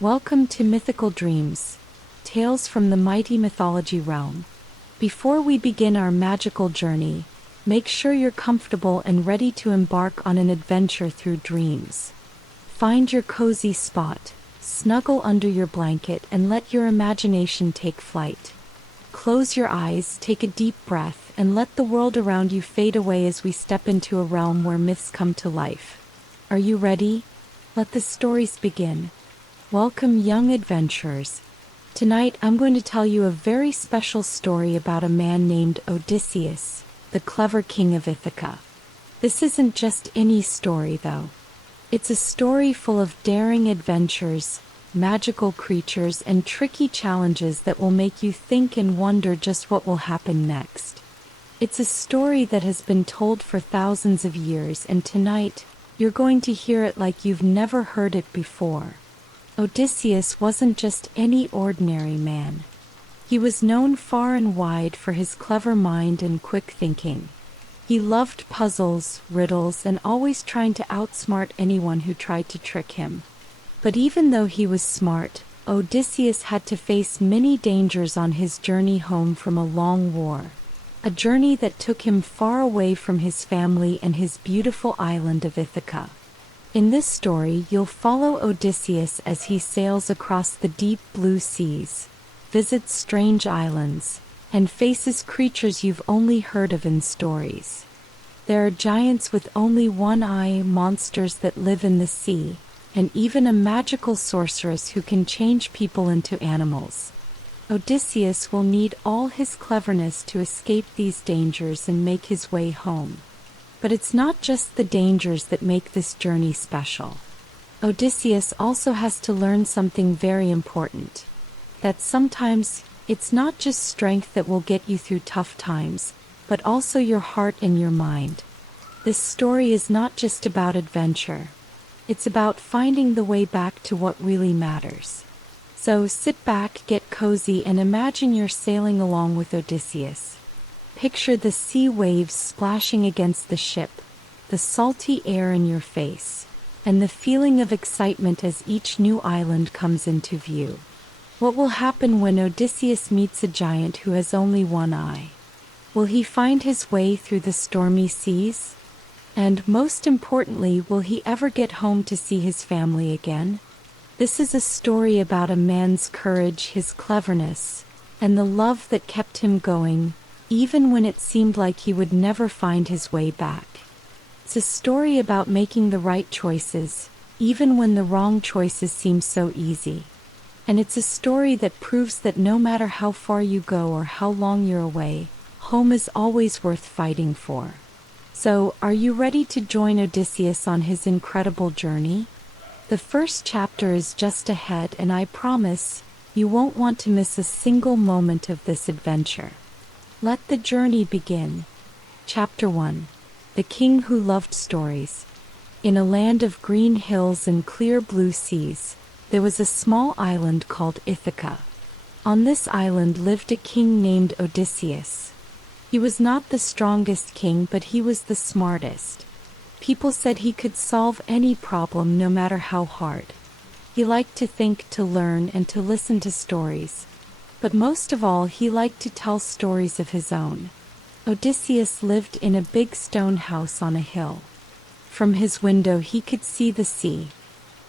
Welcome to Mythical Dreams, tales from the mighty mythology realm. Before we begin our magical journey, make sure you're comfortable and ready to embark on an adventure through dreams. Find your cozy spot, snuggle under your blanket, and let your imagination take flight. Close your eyes, take a deep breath, and let the world around you fade away as we step into a realm where myths come to life. Are you ready? Let the stories begin. Welcome, young adventurers. Tonight I'm going to tell you a very special story about a man named Odysseus, the clever king of Ithaca. This isn't just any story, though. It's a story full of daring adventures, magical creatures, and tricky challenges that will make you think and wonder just what will happen next. It's a story that has been told for thousands of years, and tonight, you're going to hear it like you've never heard it before. Odysseus wasn't just any ordinary man. He was known far and wide for his clever mind and quick thinking. He loved puzzles, riddles, and always trying to outsmart anyone who tried to trick him. But even though he was smart, Odysseus had to face many dangers on his journey home from a long war. A journey that took him far away from his family and his beautiful island of Ithaca. In this story, you'll follow Odysseus as he sails across the deep blue seas, visits strange islands, and faces creatures you've only heard of in stories. There are giants with only one eye, monsters that live in the sea, and even a magical sorceress who can change people into animals. Odysseus will need all his cleverness to escape these dangers and make his way home. But it's not just the dangers that make this journey special. Odysseus also has to learn something very important. That sometimes, it's not just strength that will get you through tough times, but also your heart and your mind. This story is not just about adventure. It's about finding the way back to what really matters. So sit back, get cozy, and imagine you're sailing along with Odysseus. Picture the sea waves splashing against the ship, the salty air in your face, and the feeling of excitement as each new island comes into view. What will happen when Odysseus meets a giant who has only one eye? Will he find his way through the stormy seas? And most importantly, will he ever get home to see his family again? This is a story about a man's courage, his cleverness, and the love that kept him going, even when it seemed like he would never find his way back. It's a story about making the right choices, even when the wrong choices seem so easy. And it's a story that proves that no matter how far you go or how long you're away, home is always worth fighting for. So, are you ready to join Odysseus on his incredible journey? The first chapter is just ahead, and I promise, you won't want to miss a single moment of this adventure. Let the journey begin. Chapter 1. The King Who Loved Stories. In a land of green hills and clear blue seas, there was a small island called Ithaca. On this island lived a king named Odysseus. He was not the strongest king, but he was the smartest. People said he could solve any problem, no matter how hard. He liked to think, to learn, and to listen to stories. But most of all, he liked to tell stories of his own. Odysseus lived in a big stone house on a hill. From his window he could see the sea.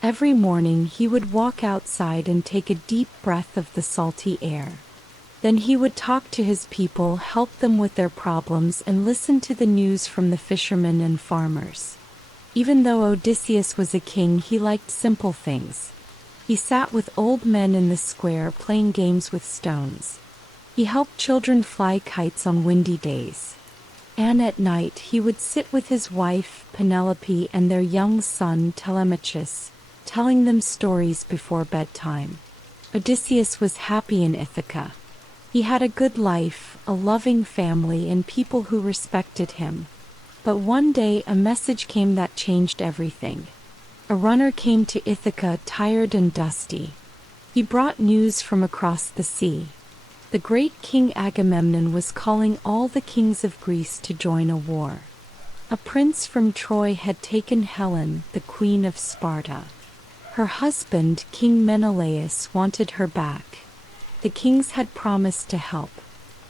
Every morning he would walk outside and take a deep breath of the salty air. Then he would talk to his people, help them with their problems, and listen to the news from the fishermen and farmers. Even though Odysseus was a king, he liked simple things. He sat with old men in the square playing games with stones. He helped children fly kites on windy days. And at night he would sit with his wife, Penelope, and their young son, Telemachus, telling them stories before bedtime. Odysseus was happy in Ithaca. He had a good life, a loving family, and people who respected him. But one day a message came that changed everything. A runner came to Ithaca, tired and dusty. He brought news from across the sea. The great King Agamemnon was calling all the kings of Greece to join a war. A prince from Troy had taken Helen, the queen of Sparta. Her husband, King Menelaus, wanted her back. The kings had promised to help.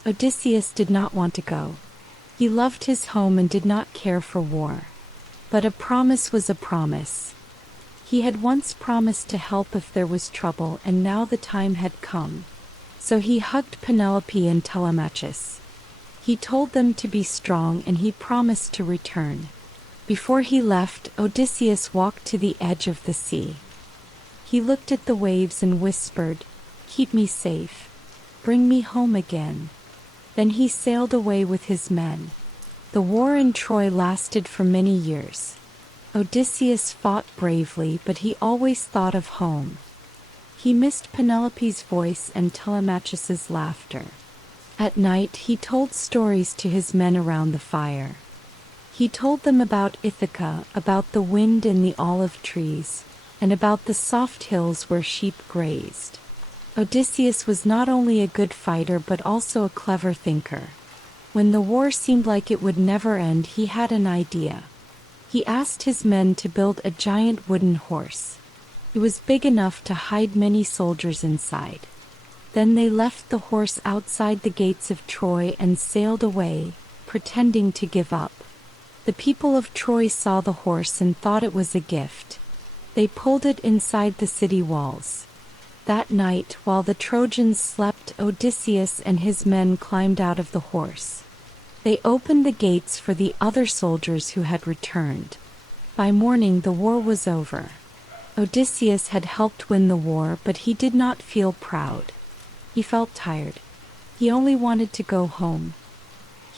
Odysseus did not want to go. He loved his home and did not care for war. But a promise was a promise. He had once promised to help if there was trouble, and now the time had come. So he hugged Penelope and Telemachus. He told them to be strong, and he promised to return. Before he left, Odysseus walked to the edge of the sea. He looked at the waves and whispered, "Keep me safe. Bring me home again." Then he sailed away with his men. The war in Troy lasted for many years. Odysseus fought bravely, but he always thought of home. He missed Penelope's voice and Telemachus's laughter. At night he told stories to his men around the fire. He told them about Ithaca, about the wind in the olive trees, and about the soft hills where sheep grazed. Odysseus was not only a good fighter but also a clever thinker. When the war seemed like it would never end, he had an idea. He asked his men to build a giant wooden horse. It was big enough to hide many soldiers inside. Then they left the horse outside the gates of Troy and sailed away, pretending to give up. The people of Troy saw the horse and thought it was a gift. They pulled it inside the city walls. That night, while the Trojans slept, Odysseus and his men climbed out of the horse. They opened the gates for the other soldiers who had returned. By morning the war was over. Odysseus had helped win the war, but he did not feel proud. He felt tired. He only wanted to go home.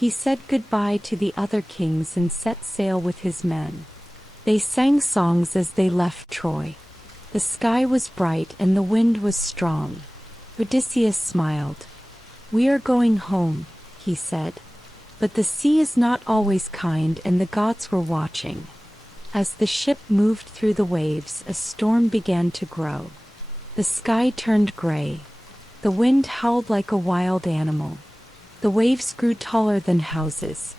He said goodbye to the other kings and set sail with his men. They sang songs as they left Troy. The sky was bright and the wind was strong. Odysseus smiled. "We are going home," he said. "But the sea is not always kind, and the gods were watching." As the ship moved through the waves, a storm began to grow. The sky turned gray. The wind howled like a wild animal. The waves grew taller than houses.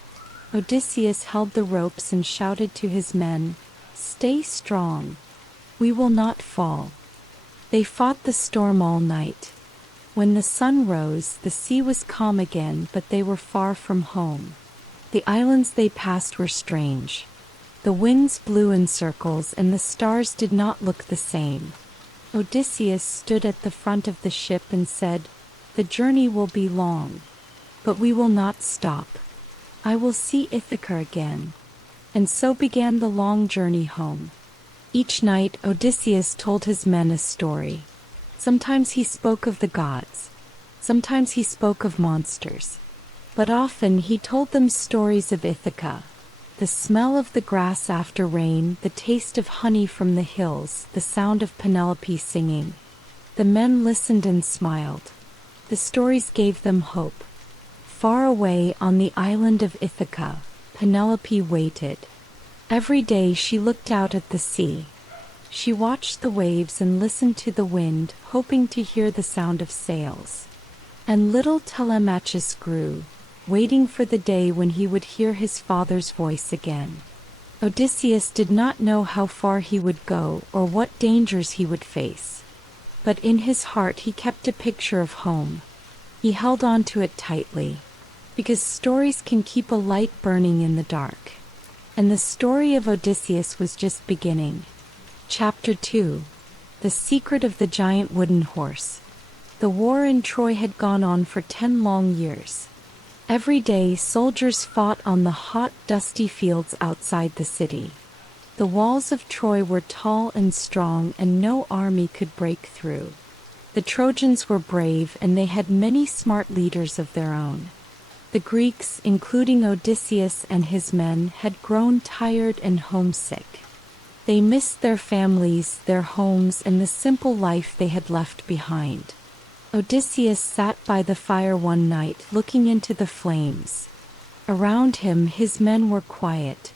Odysseus held the ropes and shouted to his men, "Stay strong. We will not fall." They fought the storm all night. When the sun rose, the sea was calm again, but they were far from home. The islands they passed were strange. The winds blew in circles, and the stars did not look the same. Odysseus stood at the front of the ship and said, "The journey will be long, but we will not stop. I will see Ithaca again." And so began the long journey home. Each night Odysseus told his men a story. Sometimes he spoke of the gods. Sometimes he spoke of monsters. But often he told them stories of Ithaca. The smell of the grass after rain, the taste of honey from the hills, the sound of Penelope singing. The men listened and smiled. The stories gave them hope. Far away on the island of Ithaca, Penelope waited. Every day she looked out at the sea. She watched the waves and listened to the wind, hoping to hear the sound of sails. And little Telemachus grew, waiting for the day when he would hear his father's voice again. Odysseus did not know how far he would go or what dangers he would face. But in his heart he kept a picture of home. He held on to it tightly, because stories can keep a light burning in the dark. And the story of Odysseus was just beginning. Chapter 2. The Secret of the Giant Wooden Horse. The war in Troy had gone on for 10 long years. Every day soldiers fought on the hot, dusty fields outside the city. The walls of Troy were tall and strong, and no army could break through. The Trojans were brave, and they had many smart leaders of their own. The Greeks, including Odysseus and his men, had grown tired and homesick. They missed their families, their homes, and the simple life they had left behind. Odysseus sat by the fire one night, looking into the flames. Around him, his men were quiet.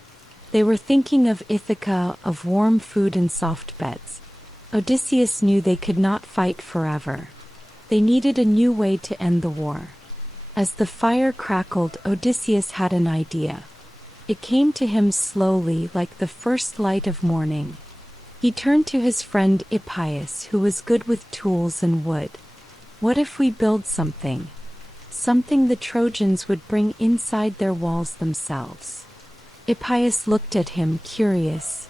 They were thinking of Ithaca, of warm food and soft beds. Odysseus knew they could not fight forever. They needed a new way to end the war. As the fire crackled, Odysseus had an idea. It came to him slowly, like the first light of morning. He He turned to his friend Hippias, who was good with tools and wood. What if we build something? Something the Trojans would bring inside their walls themselves. Hippias looked at him, curious.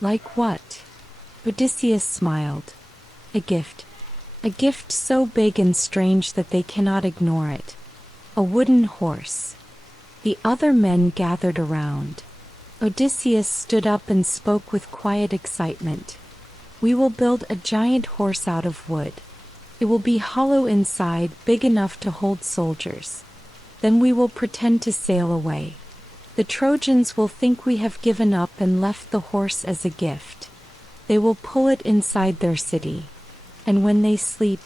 Like what? Odysseus smiled. A gift. A gift so big and strange that they cannot ignore it. A wooden horse. The other men gathered around. Odysseus stood up and spoke with quiet excitement. We will build a giant horse out of wood. It will be hollow inside, big enough to hold soldiers. Then we will pretend to sail away. The Trojans will think we have given up and left the horse as a gift. They will pull it inside their city. And when they sleep,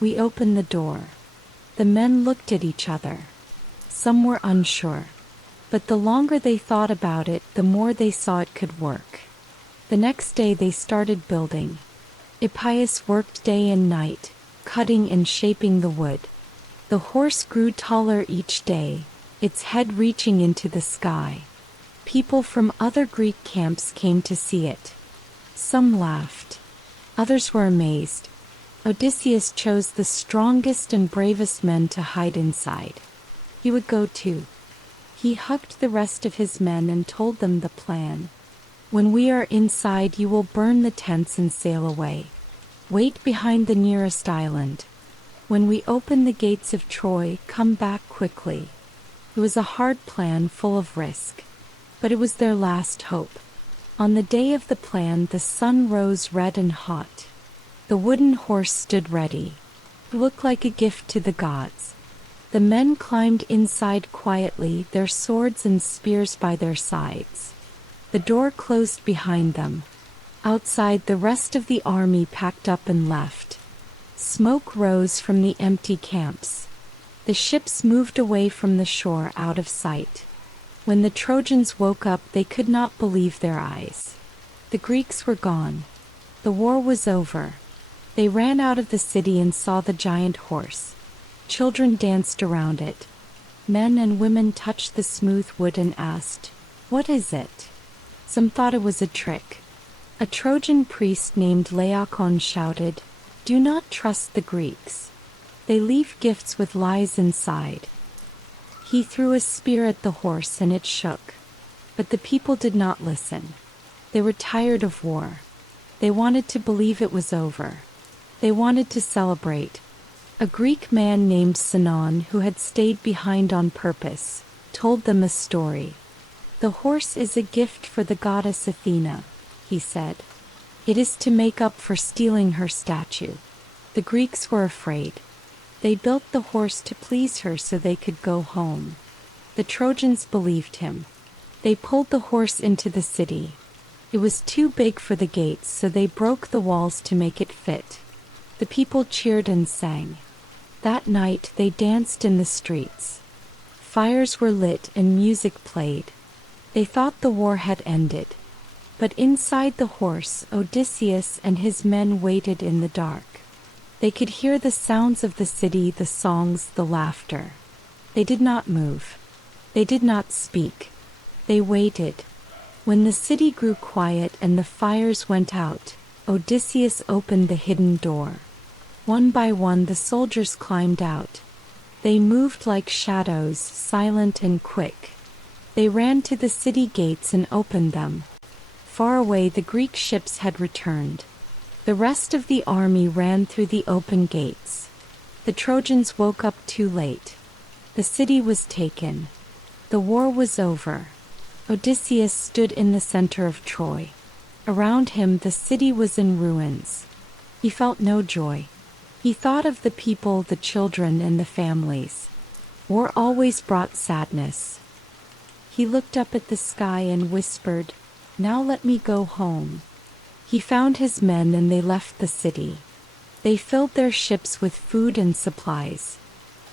we open the door. The men looked at each other. Some were unsure. But the longer they thought about it, the more they saw it could work. The next day they started building. Hippias worked day and night, cutting and shaping the wood. The horse grew taller each day, its head reaching into the sky. People from other Greek camps came to see it. Some laughed. Others were amazed. Odysseus chose the strongest and bravest men to hide inside. He would go too. He hugged the rest of his men and told them the plan. When we are inside, you will burn the tents and sail away. Wait behind the nearest island. When we open the gates of Troy, come back quickly. It was a hard plan full of risk, but it was their last hope. On the day of the plan, the sun rose red and hot. The wooden horse stood ready. It looked like a gift to the gods. The men climbed inside quietly, their swords and spears by their sides. The door closed behind them. Outside, the rest of the army packed up and left. Smoke rose from the empty camps. The ships moved away from the shore, out of sight. When the Trojans woke up, they could not believe their eyes. The Greeks were gone. The war was over. They ran out of the city and saw the giant horse. Children danced around it. Men and women touched the smooth wood and asked, "What is it?" Some thought it was a trick. A Trojan priest named Laocoon shouted, "Do not trust the Greeks. They leave gifts with lies inside." He threw a spear at the horse and it shook. But the people did not listen. They were tired of war. They wanted to believe it was over. They wanted to celebrate. A Greek man named Sinon, who had stayed behind on purpose, told them a story. "The horse is a gift for the goddess Athena," he said. "It is to make up for stealing her statue." The Greeks were afraid. They built the horse to please her so they could go home. The Trojans believed him. They pulled the horse into the city. It was too big for the gates, so they broke the walls to make it fit. The people cheered and sang. That night they danced in the streets. Fires were lit and music played. They thought the war had ended. But inside the horse, Odysseus and his men waited in the dark. They could hear the sounds of the city, the songs, the laughter. They did not move. They did not speak. They waited. When the city grew quiet and the fires went out, Odysseus opened the hidden door. One by one the soldiers climbed out. They moved like shadows, silent and quick. They ran to the city gates and opened them. Far away the Greek ships had returned. The rest of the army ran through the open gates. The Trojans woke up too late. The city was taken. The war was over. Odysseus stood in the center of Troy. Around him the city was in ruins. He felt no joy. He thought of the people, the children, and the families. War always brought sadness. He looked up at the sky and whispered, "Now let me go home." He found his men and they left the city. They filled their ships with food and supplies.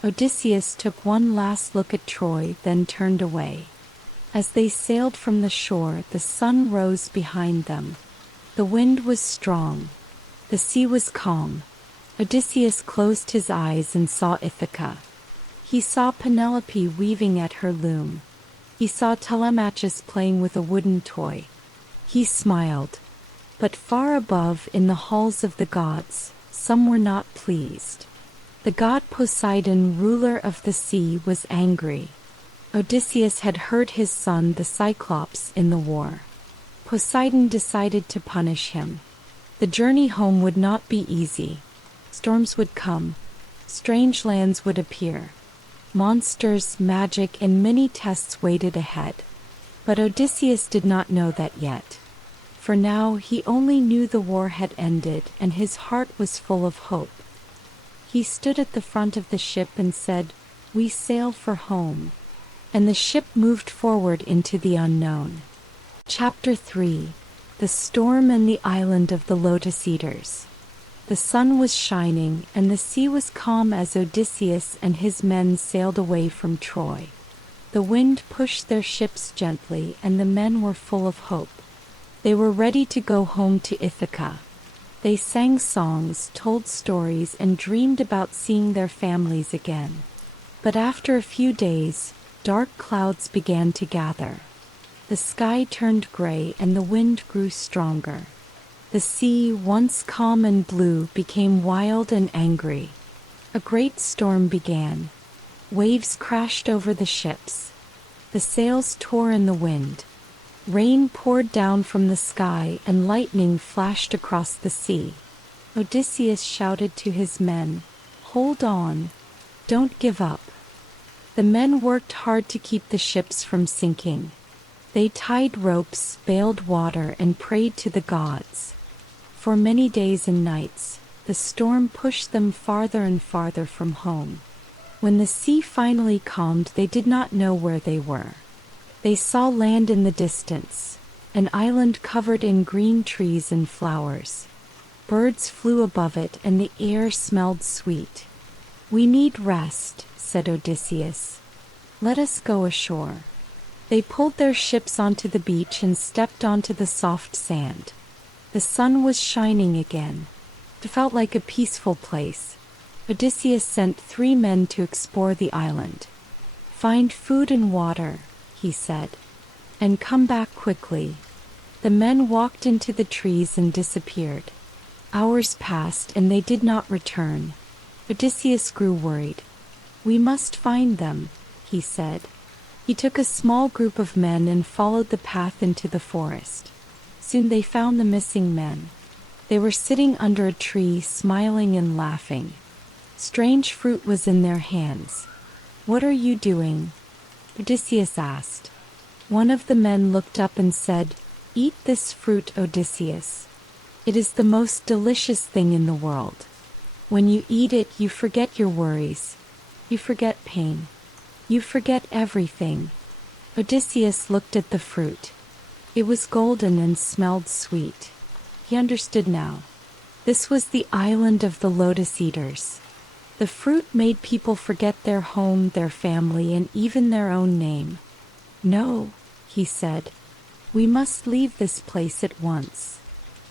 Odysseus took one last look at Troy, then turned away. As they sailed from the shore, the sun rose behind them. The wind was strong. The sea was calm. Odysseus closed his eyes and saw Ithaca. He saw Penelope weaving at her loom. He saw Telemachus playing with a wooden toy. He smiled. But far above, in the halls of the gods, some were not pleased. The god Poseidon, ruler of the sea, was angry. Odysseus had hurt his son the Cyclops in the war. Poseidon decided to punish him. The journey home would not be easy. Storms would come. Strange lands would appear. Monsters, magic, and many tests waited ahead. But Odysseus did not know that yet. For now he only knew the war had ended and his heart was full of hope. He stood at the front of the ship and said, "We sail for home." And the ship moved forward into the unknown. Chapter 3: The Storm and the Island of the Lotus Eaters. The sun was shining and the sea was calm as Odysseus and his men sailed away from Troy. The wind pushed their ships gently and the men were full of hope. They were ready to go home to Ithaca. They sang songs, told stories, and dreamed about seeing their families again. But after a few days, dark clouds began to gather. The sky turned gray and the wind grew stronger. The sea, once calm and blue, became wild and angry. A great storm began. Waves crashed over the ships. The sails tore in the wind. Rain poured down from the sky and lightning flashed across the sea. Odysseus shouted to his men, "Hold on! Don't give up!" The men worked hard to keep the ships from sinking. They tied ropes, baled water, and prayed to the gods. For many days and nights, the storm pushed them farther and farther from home. When the sea finally calmed, they did not know where they were. They saw land in the distance, an island covered in green trees and flowers. Birds flew above it and the air smelled sweet. "We need rest," said Odysseus. "Let us go ashore." They pulled their ships onto the beach and stepped onto the soft sand. The sun was shining again. It felt like a peaceful place. Odysseus sent 3 men to explore the island. "Find food and water," he said, "and come back quickly." The men walked into the trees and disappeared. Hours passed and they did not return. Odysseus grew worried. "We must find them," he said. He took a small group of men and followed the path into the forest. Soon they found the missing men. They were sitting under a tree, smiling and laughing. Strange fruit was in their hands. "What are you doing?" Odysseus asked. One of the men looked up and said, "Eat this fruit, Odysseus. It is the most delicious thing in the world. When you eat it, you forget your worries. You forget pain. You forget everything." Odysseus looked at the fruit. It was golden and smelled sweet. He understood now. This was the island of the Lotus Eaters. The fruit made people forget their home, their family, and even their own name. "No," he said. "We must leave this place at once."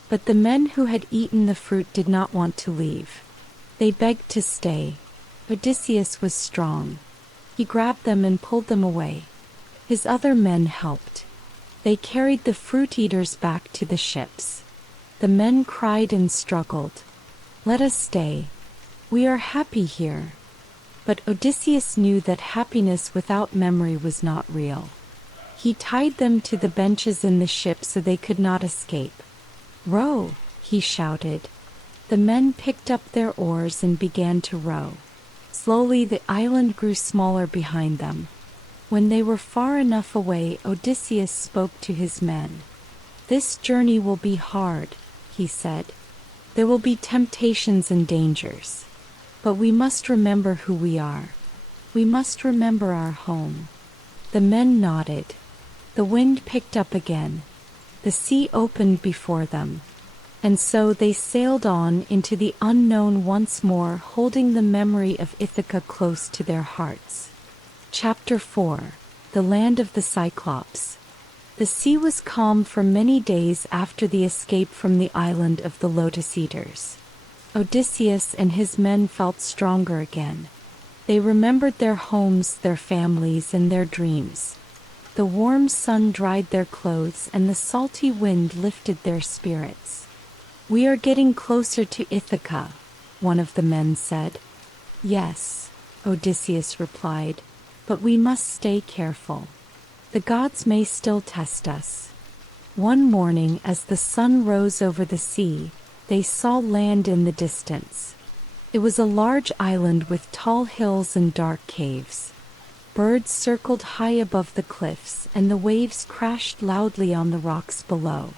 But the men who had eaten the fruit did not want to leave. They begged to stay. Odysseus was strong. He grabbed them and pulled them away. His other men helped. They carried the fruit eaters back to the ships. The men cried and struggled. "Let us stay. We are happy here." But Odysseus knew that happiness without memory was not real. He tied them to the benches in the ship so they could not escape. "Row," he shouted. The men picked up their oars and began to row. Slowly the island grew smaller behind them. When they were far enough away, Odysseus spoke to his men. "This journey will be hard," he said. "There will be temptations and dangers. But we must remember who we are. We must remember our home." The men nodded. The wind picked up again. The sea opened before them. And so they sailed on into the unknown once more, holding the memory of Ithaca close to their hearts. Chapter 4: The Land of the Cyclops. The sea was calm for many days after the escape from the island of the Lotus Eaters. Odysseus and his men felt stronger again. They remembered their homes, their families, and their dreams. The warm sun dried their clothes and the salty wind lifted their spirits. "We are getting closer to Ithaca," one of the men said. "Yes," Odysseus replied, "but we must stay careful. The gods may still test us." One morning, as the sun rose over the sea, they saw land in the distance. It was a large island with tall hills and dark caves. Birds circled high above the cliffs, and the waves crashed loudly on the rocks below.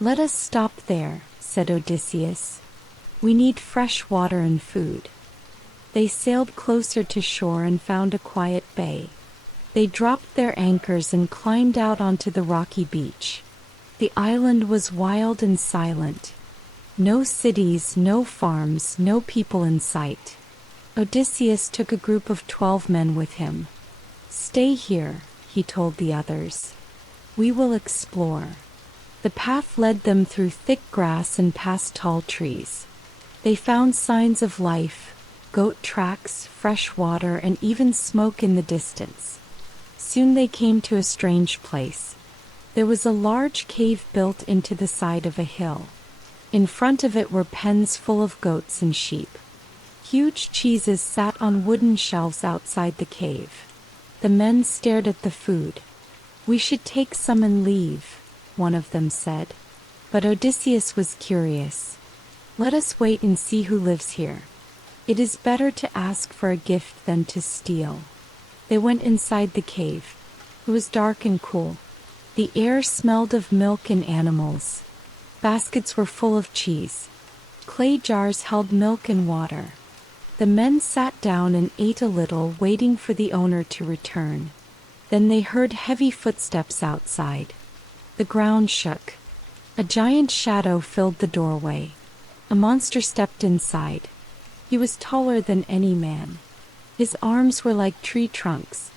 "Let us stop there," said Odysseus. "We need fresh water and food." They sailed closer to shore and found a quiet bay. They dropped their anchors and climbed out onto the rocky beach. The island was wild and silent. No cities, no farms, no people in sight. Odysseus took a group of 12 men with him. "Stay here," he told the others. "We will explore." The path led them through thick grass and past tall trees. They found signs of life, goat tracks, fresh water, and even smoke in the distance. Soon they came to a strange place. There was a large cave built into the side of a hill. In front of it were pens full of goats and sheep. Huge cheeses sat on wooden shelves outside the cave. The men stared at the food. "We should take some and leave," one of them said. But Odysseus was curious. "Let us wait and see who lives here. It is better to ask for a gift than to steal." They went inside the cave. It was dark and cool. The air smelled of milk and animals. Baskets were full of cheese. Clay jars held milk and water. The men sat down and ate a little, waiting for the owner to return. Then they heard heavy footsteps outside. The ground shook. A giant shadow filled the doorway. A monster stepped inside. He was taller than any man. His arms were like tree trunks.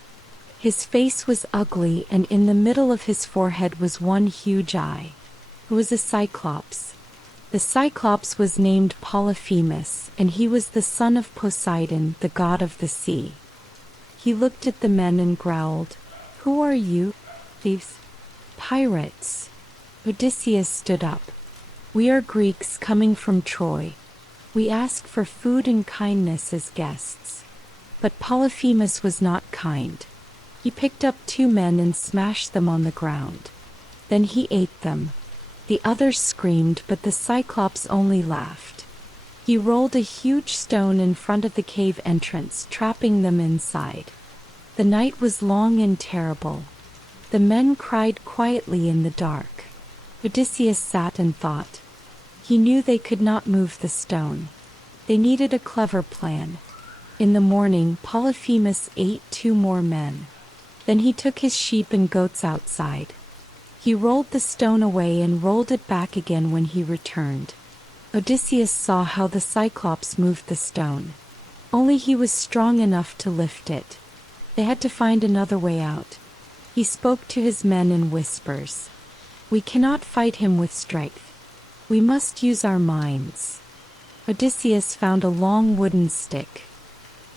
His face was ugly, and in the middle of his forehead was one huge eye. It was a cyclops. The cyclops was named Polyphemus, and he was the son of Poseidon, the god of the sea. He looked at the men and growled, "Who are you? Thieves? Pirates." Odysseus stood up. "We are Greeks coming from Troy. We ask for food and kindness as guests." But Polyphemus was not kind. He picked up 2 men and smashed them on the ground. Then he ate them. The others screamed, but the Cyclops only laughed. He rolled a huge stone in front of the cave entrance, trapping them inside. The night was long and terrible. The men cried quietly in the dark. Odysseus sat and thought. He knew they could not move the stone. They needed a clever plan. In the morning, Polyphemus ate 2 more men. Then he took his sheep and goats outside. He rolled the stone away and rolled it back again when he returned. Odysseus saw how the Cyclops moved the stone. Only he was strong enough to lift it. They had to find another way out. He spoke to his men in whispers. "We cannot fight him with strength. We must use our minds." Odysseus found a long wooden stick.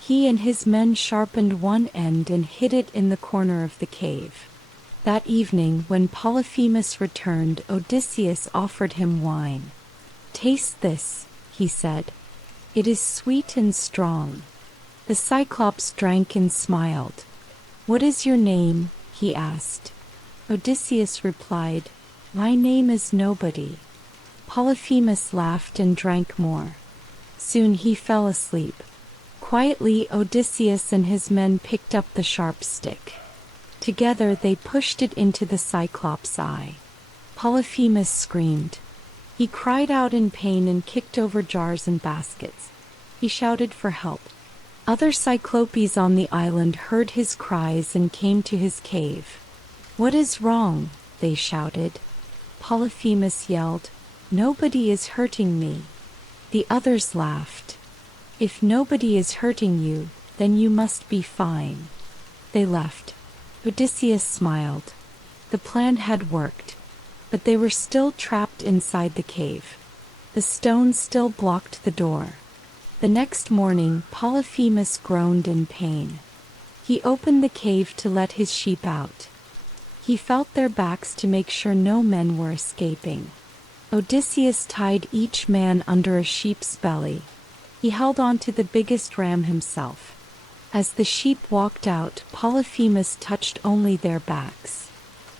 He and his men sharpened one end and hid it in the corner of the cave. That evening, when Polyphemus returned, Odysseus offered him wine. "Taste this," he said. "It is sweet and strong." The Cyclops drank and smiled. "What is your name?" he asked. Odysseus replied, "My name is Nobody." Polyphemus laughed and drank more. Soon he fell asleep. Quietly, Odysseus and his men picked up the sharp stick. Together they pushed it into the Cyclops' eye. Polyphemus screamed. He cried out in pain and kicked over jars and baskets. He shouted for help. Other Cyclopes on the island heard his cries and came to his cave. "What is wrong?" they shouted. Polyphemus yelled, "Nobody is hurting me." The others laughed. "If nobody is hurting you, then you must be fine." They left. Odysseus smiled. The plan had worked, but they were still trapped inside the cave. The stone still blocked the door. The next morning, Polyphemus groaned in pain. He opened the cave to let his sheep out. He felt their backs to make sure no men were escaping. Odysseus tied each man under a sheep's belly. He held on to the biggest ram himself. As the sheep walked out, Polyphemus touched only their backs.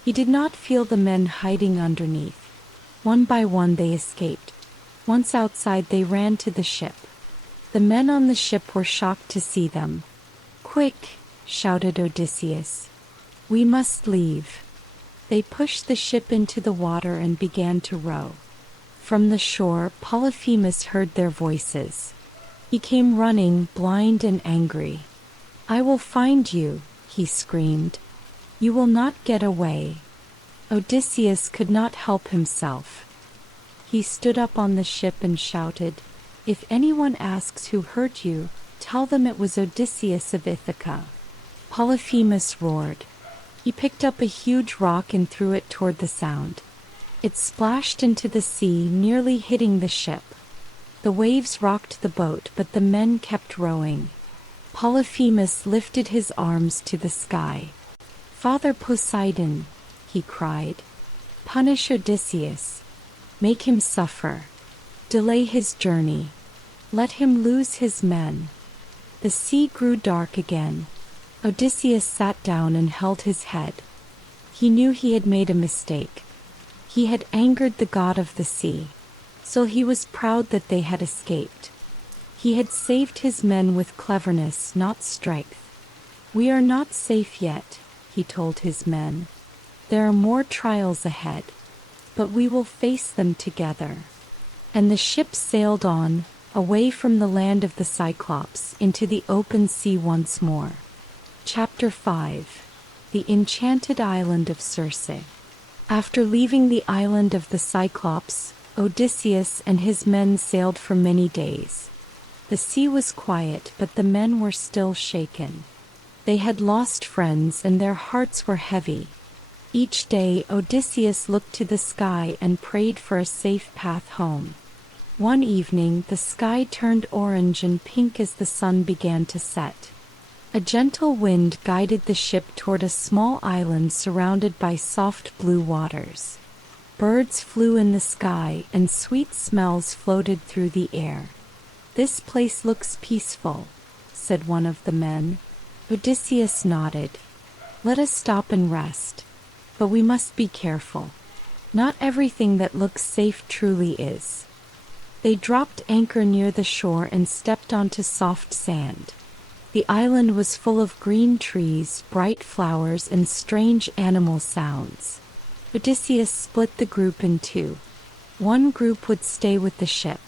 He did not feel the men hiding underneath. One by one they escaped. Once outside they ran to the ship. The men on the ship were shocked to see them. "Quick!" shouted Odysseus. "We must leave." They pushed the ship into the water and began to row. From the shore, Polyphemus heard their voices. He came running, blind and angry. "I will find you," he screamed. "You will not get away." Odysseus could not help himself. He stood up on the ship and shouted, "If anyone asks who hurt you, tell them it was Odysseus of Ithaca." Polyphemus roared. He picked up a huge rock and threw it toward the sound. It splashed into the sea, nearly hitting the ship. The waves rocked the boat, but the men kept rowing. Polyphemus lifted his arms to the sky. "Father Poseidon," he cried, "punish Odysseus. Make him suffer. Delay his journey. Let him lose his men." The sea grew dark again. Odysseus sat down and held his head. He knew he had made a mistake. He had angered the god of the sea. So he was proud that they had escaped. He had saved his men with cleverness, not strength. "We are not safe yet," he told his men. "There are more trials ahead, but we will face them together." And the ship sailed on, away from the land of the Cyclops, into the open sea once more. Chapter 5. The Enchanted Island of Circe. After leaving the island of the Cyclops, Odysseus and his men sailed for many days. The sea was quiet, but the men were still shaken. They had lost friends and their hearts were heavy. Each day Odysseus looked to the sky and prayed for a safe path home. One evening the sky turned orange and pink as the sun began to set. A gentle wind guided the ship toward a small island surrounded by soft blue waters. Birds flew in the sky and sweet smells floated through the air. "This place looks peaceful," said one of the men. Odysseus nodded. "Let us stop and rest. But we must be careful. Not everything that looks safe truly is." They dropped anchor near the shore and stepped onto soft sand. The island was full of green trees, bright flowers, and strange animal sounds. Odysseus split the group in two. One group would stay with the ship.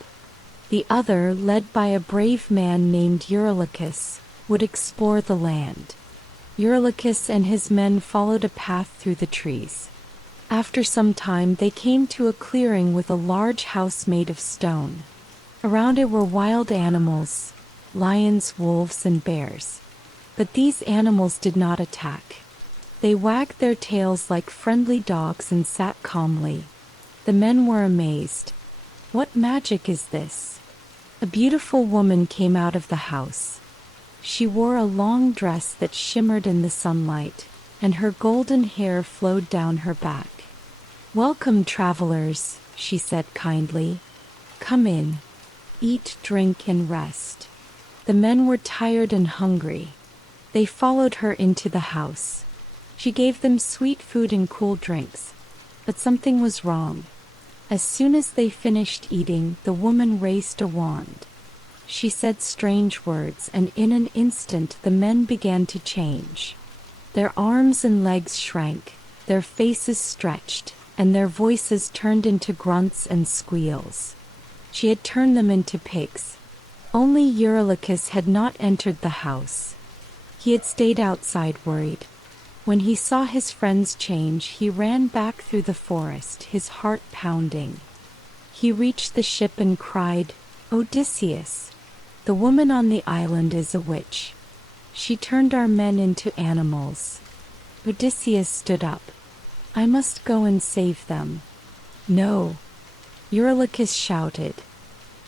The other, led by a brave man named Eurylochus, would explore the land. Eurylochus and his men followed a path through the trees. After some time they came to a clearing with a large house made of stone. Around it were wild animals, lions, wolves, and bears. But these animals did not attack. They wagged their tails like friendly dogs and sat calmly. The men were amazed. "What magic is this?" A beautiful woman came out of the house. She wore a long dress that shimmered in the sunlight, and her golden hair flowed down her back. "Welcome, travelers," she said kindly. "Come in. Eat, drink, and rest." The men were tired and hungry. They followed her into the house. She gave them sweet food and cool drinks. But something was wrong. As soon as they finished eating, the woman raised a wand. She said strange words, and in an instant the men began to change. Their arms and legs shrank, their faces stretched, and their voices turned into grunts and squeals. She had turned them into pigs. Only Eurylochus had not entered the house. He had stayed outside, worried. When he saw his friends change, he ran back through the forest, his heart pounding. He reached the ship and cried, "Odysseus, the woman on the island is a witch. She turned our men into animals." Odysseus stood up. "I must go and save them." "No," Eurylochus shouted.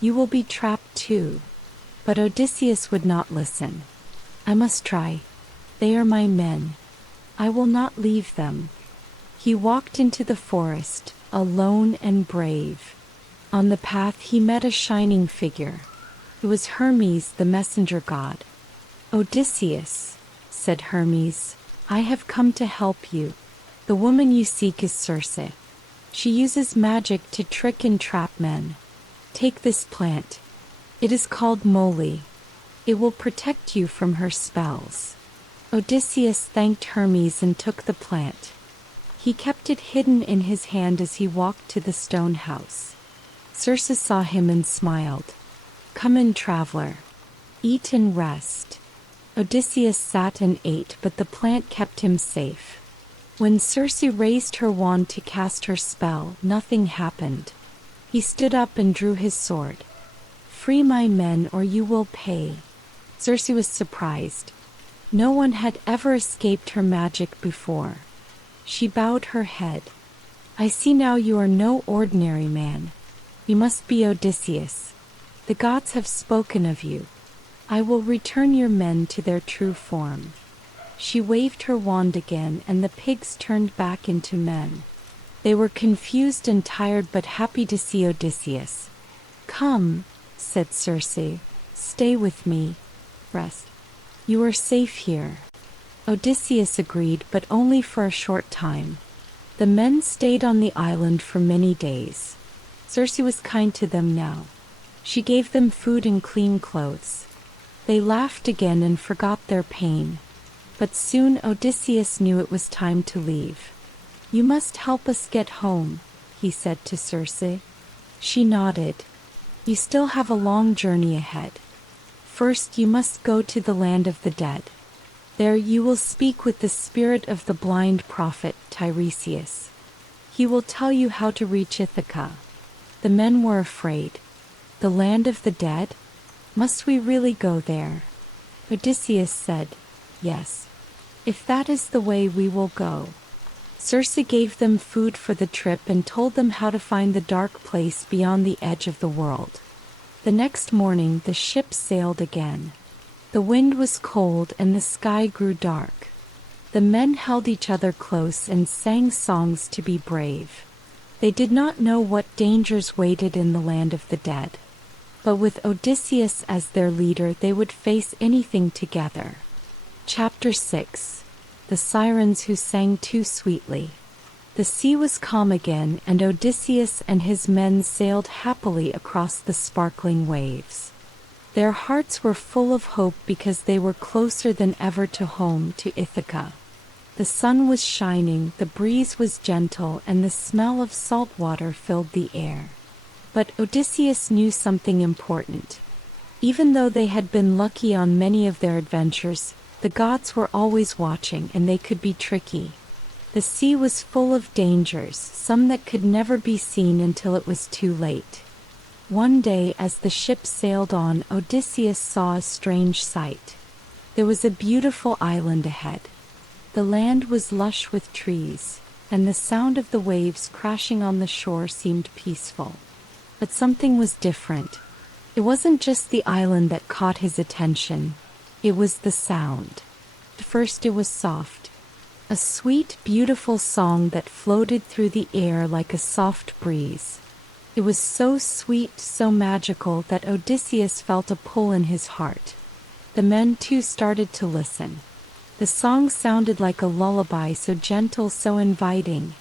"You will be trapped too." But Odysseus would not listen. "I must try. They are my men. I will not leave them." He walked into the forest, alone and brave. On the path he met a shining figure. It was Hermes, the messenger god. "Odysseus," said Hermes, "I have come to help you. The woman you seek is Circe. She uses magic to trick and trap men. Take this plant. It is called moly. It will protect you from her spells." Odysseus thanked Hermes and took the plant. He kept it hidden in his hand as he walked to the stone house. Circe saw him and smiled. "Come in, traveler. Eat and rest." Odysseus sat and ate, but the plant kept him safe. When Circe raised her wand to cast her spell, nothing happened. He stood up and drew his sword. "Free my men or you will pay." Circe was surprised. No one had ever escaped her magic before. She bowed her head. "I see now you are no ordinary man. You must be Odysseus. The gods have spoken of you. I will return your men to their true form." She waved her wand again, and the pigs turned back into men. They were confused and tired but happy to see Odysseus. "Come," said Circe. "Stay with me. Rest. You are safe here." Odysseus agreed, but only for a short time. The men stayed on the island for many days. Circe was kind to them now. She gave them food and clean clothes. They laughed again and forgot their pain. But soon Odysseus knew it was time to leave. "You must help us get home," he said to Circe. She nodded. "You still have a long journey ahead. First you must go to the land of the dead. There you will speak with the spirit of the blind prophet Tiresias. He will tell you how to reach Ithaca." The men were afraid. "The land of the dead? Must we really go there?" Odysseus said, "Yes. If that is the way, we will go." Circe gave them food for the trip and told them how to find the dark place beyond the edge of the world. The next morning the ship sailed again. The wind was cold and the sky grew dark. The men held each other close and sang songs to be brave. They did not know what dangers waited in the land of the dead. But with Odysseus as their leader, they would face anything together. Chapter 6. The Sirens Who Sang Too Sweetly. The sea was calm again, and Odysseus and his men sailed happily across the sparkling waves. Their hearts were full of hope because they were closer than ever to home, to Ithaca. The sun was shining, the breeze was gentle, and the smell of salt water filled the air. But Odysseus knew something important. Even though they had been lucky on many of their adventures, the gods were always watching, and they could be tricky. The sea was full of dangers, some that could never be seen until it was too late. One day, as the ship sailed on, Odysseus saw a strange sight. There was a beautiful island ahead. The land was lush with trees, and the sound of the waves crashing on the shore seemed peaceful. But something was different. It wasn't just the island that caught his attention. It was the sound. At first it was soft. A sweet, beautiful song that floated through the air like a soft breeze. It was so sweet, so magical, that Odysseus felt a pull in his heart. The men too started to listen. The song sounded like a lullaby, so gentle, so inviting.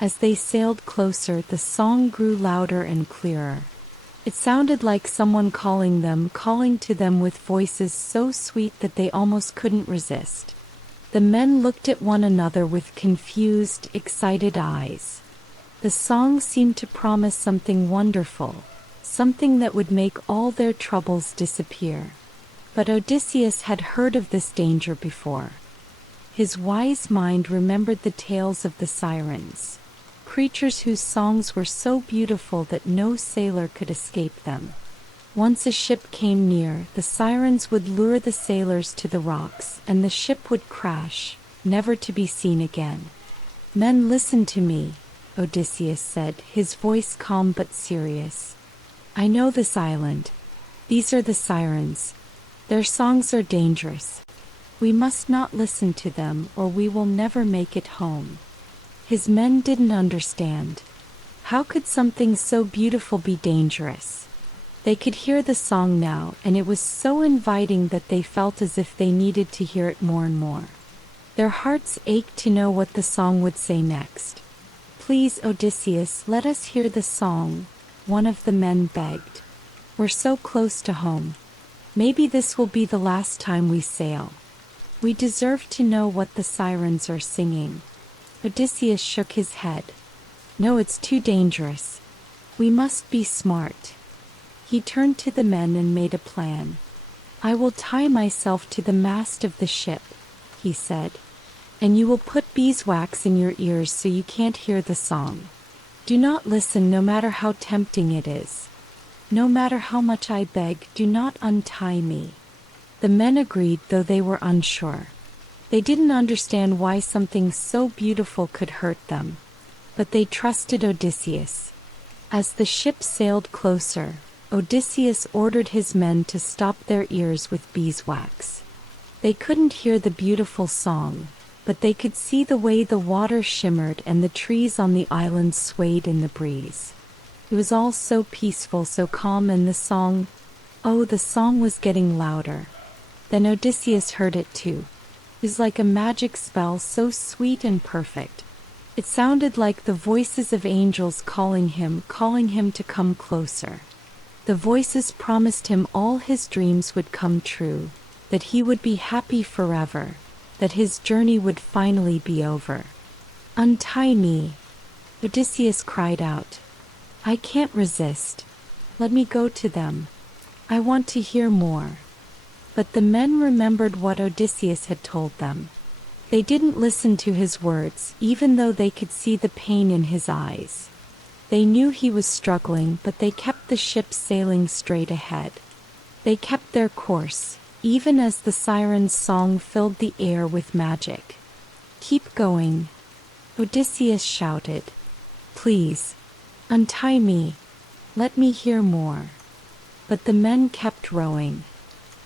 As they sailed closer, the song grew louder and clearer. It sounded like someone calling to them with voices so sweet that they almost couldn't resist. The men looked at one another with confused, excited eyes. The song seemed to promise something wonderful, something that would make all their troubles disappear. But Odysseus had heard of this danger before. His wise mind remembered the tales of the sirens, creatures whose songs were so beautiful that no sailor could escape them. Once a ship came near, the sirens would lure the sailors to the rocks, and the ship would crash, never to be seen again. "Men, listen to me," Odysseus said, his voice calm but serious. "I know this island. These are the sirens. Their songs are dangerous. We must not listen to them, or we will never make it home." His men didn't understand. How could something so beautiful be dangerous? They could hear the song now, and it was so inviting that they felt as if they needed to hear it more and more. Their hearts ached to know what the song would say next. "Please, Odysseus, let us hear the song," one of the men begged. "We're so close to home. Maybe this will be the last time we sail. We deserve to know what the sirens are singing." Odysseus shook his head. "No, it's too dangerous. We must be smart." He turned to the men and made a plan. "I will tie myself to the mast of the ship," he said, "and you will put beeswax in your ears so you can't hear the song. Do not listen no matter how tempting it is. No matter how much I beg, do not untie me." The men agreed, though they were unsure. They didn't understand why something so beautiful could hurt them, but they trusted Odysseus. As the ship sailed closer, Odysseus ordered his men to stop their ears with beeswax. They couldn't hear the beautiful song, but they could see the way the water shimmered and the trees on the island swayed in the breeze. It was all so peaceful, so calm, and the song was getting louder. Then Odysseus heard it too. It was like a magic spell, so sweet and perfect. It sounded like the voices of angels calling him to come closer. The voices promised him all his dreams would come true, that he would be happy forever, that his journey would finally be over. "Untie me," Odysseus cried out. "I can't resist. Let me go to them. I want to hear more." But the men remembered what Odysseus had told them. They didn't listen to his words, even though they could see the pain in his eyes. They knew he was struggling, but they kept the ship sailing straight ahead. They kept their course, even as the siren's song filled the air with magic. "Keep going," Odysseus shouted. "Please, untie me. Let me hear more." But the men kept rowing.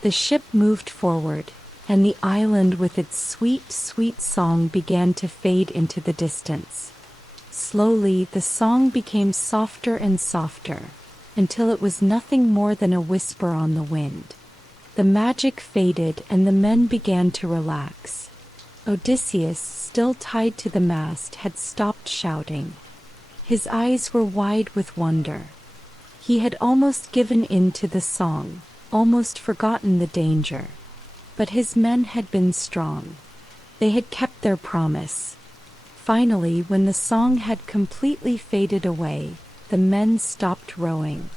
The ship moved forward, and the island with its sweet, sweet song began to fade into the distance. Slowly, the song became softer and softer, until it was nothing more than a whisper on the wind. The magic faded, and the men began to relax. Odysseus, still tied to the mast, had stopped shouting. His eyes were wide with wonder. He had almost given in to the song, almost forgotten the danger. But his men had been strong. They had kept their promise. Finally, when the song had completely faded away, the men stopped rowing.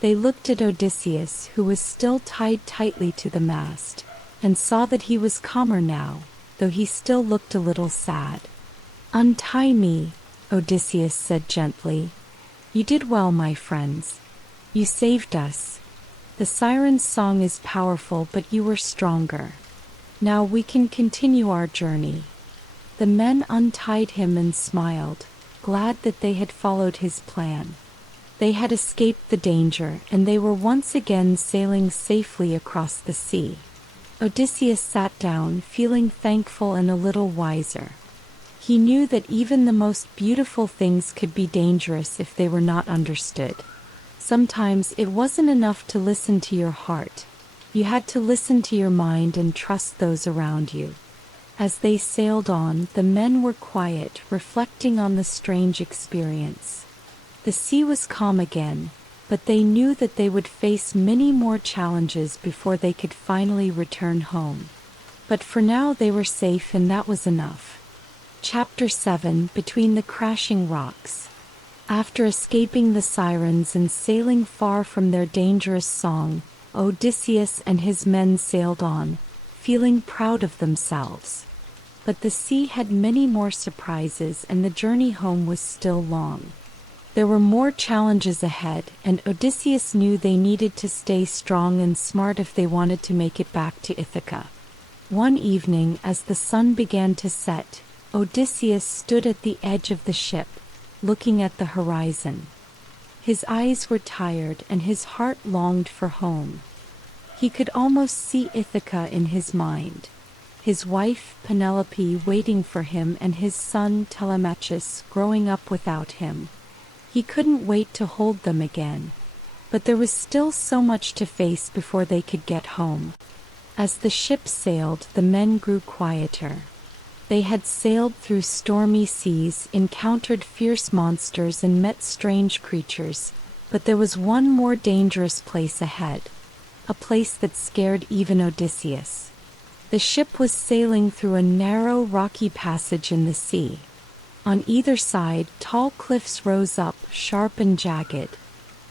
They looked at Odysseus, who was still tied tightly to the mast, and saw that he was calmer now, though he still looked a little sad. "Untie me," Odysseus said gently. "You did well, my friends. You saved us. The siren's song is powerful, but you were stronger. Now we can continue our journey." The men untied him and smiled, glad that they had followed his plan. They had escaped the danger, and they were once again sailing safely across the sea. Odysseus sat down, feeling thankful and a little wiser. He knew that even the most beautiful things could be dangerous if they were not understood. Sometimes it wasn't enough to listen to your heart. You had to listen to your mind and trust those around you. As they sailed on, the men were quiet, reflecting on the strange experience. The sea was calm again, but they knew that they would face many more challenges before they could finally return home. But for now they were safe, and that was enough. Chapter 7: Between the Crashing Rocks. After escaping the sirens and sailing far from their dangerous song, Odysseus and his men sailed on, feeling proud of themselves. But the sea had many more surprises, and the journey home was still long. There were more challenges ahead, and Odysseus knew they needed to stay strong and smart if they wanted to make it back to Ithaca. One evening, as the sun began to set, Odysseus stood at the edge of the ship, looking at the horizon. His eyes were tired, and his heart longed for home. He could almost see Ithaca in his mind. his wife Penelope waiting for him and his son Telemachus growing up without him. He couldn't wait to hold them again. But there was still so much to face before they could get home. As the ship sailed, the men grew quieter. They had sailed through stormy seas, encountered fierce monsters and met strange creatures, but there was one more dangerous place ahead. A place that scared even Odysseus. The ship was sailing through a narrow, rocky passage in the sea. On either side, tall cliffs rose up, sharp and jagged.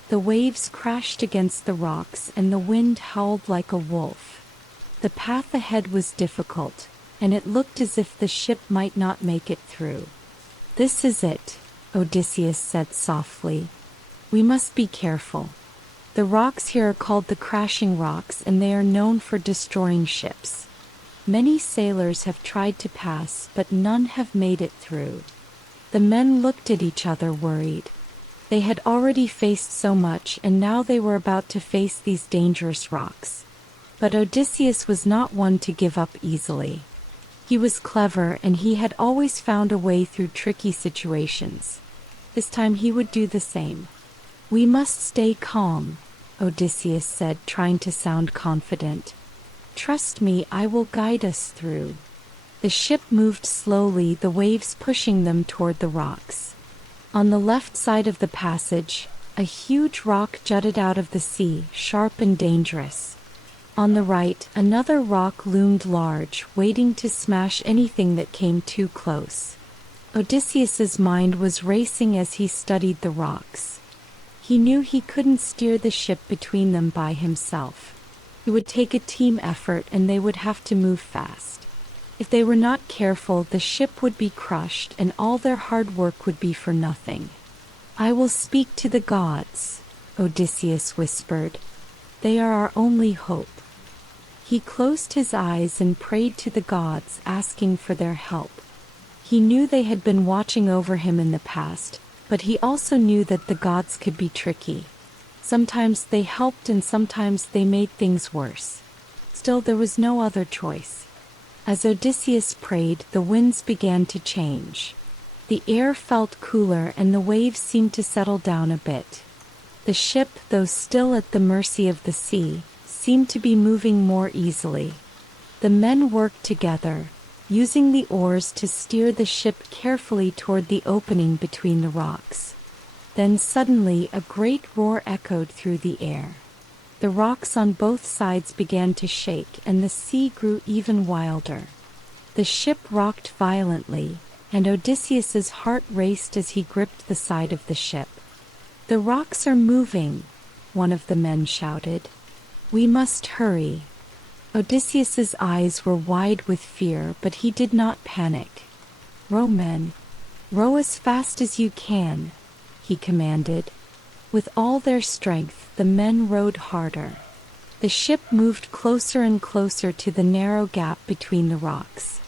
The waves crashed against the rocks and the wind howled like a wolf. The path ahead was difficult, and it looked as if the ship might not make it through. "This is it," Odysseus said softly. "We must be careful. The rocks here are called the crashing rocks, and they are known for destroying ships. Many sailors have tried to pass, but none have made it through." The men looked at each other worried. They had already faced so much, and now they were about to face these dangerous rocks. But Odysseus was not one to give up easily. He was clever, and he had always found a way through tricky situations. This time he would do the same. "We must stay calm," Odysseus said, trying to sound confident. "Trust me, I will guide us through." The ship moved slowly, the waves pushing them toward the rocks. On the left side of the passage, a huge rock jutted out of the sea, sharp and dangerous. On the right, another rock loomed large, waiting to smash anything that came too close. Odysseus's mind was racing as he studied the rocks. He knew he couldn't steer the ship between them by himself. It would take a team effort, and they would have to move fast. If they were not careful, the ship would be crushed, and all their hard work would be for nothing. "I will speak to the gods," Odysseus whispered. "They are our only hope." He closed his eyes and prayed to the gods, asking for their help. He knew they had been watching over him in the past, but he also knew that the gods could be tricky. Sometimes they helped and sometimes they made things worse. Still, there was no other choice. As Odysseus prayed, the winds began to change. The air felt cooler and the waves seemed to settle down a bit. The ship, though still at the mercy of the sea, seemed to be moving more easily. The men worked together, using the oars to steer the ship carefully toward the opening between the rocks. Then suddenly a great roar echoed through the air. The rocks on both sides began to shake, and the sea grew even wilder. The ship rocked violently, and Odysseus's heart raced as he gripped the side of the ship. "The rocks are moving," one of the men shouted. "We must hurry." Odysseus's eyes were wide with fear, but he did not panic. "Row, men. Row as fast as you can," he commanded. With all their strength, the men rowed harder. The ship moved closer and closer to the narrow gap between the rocks.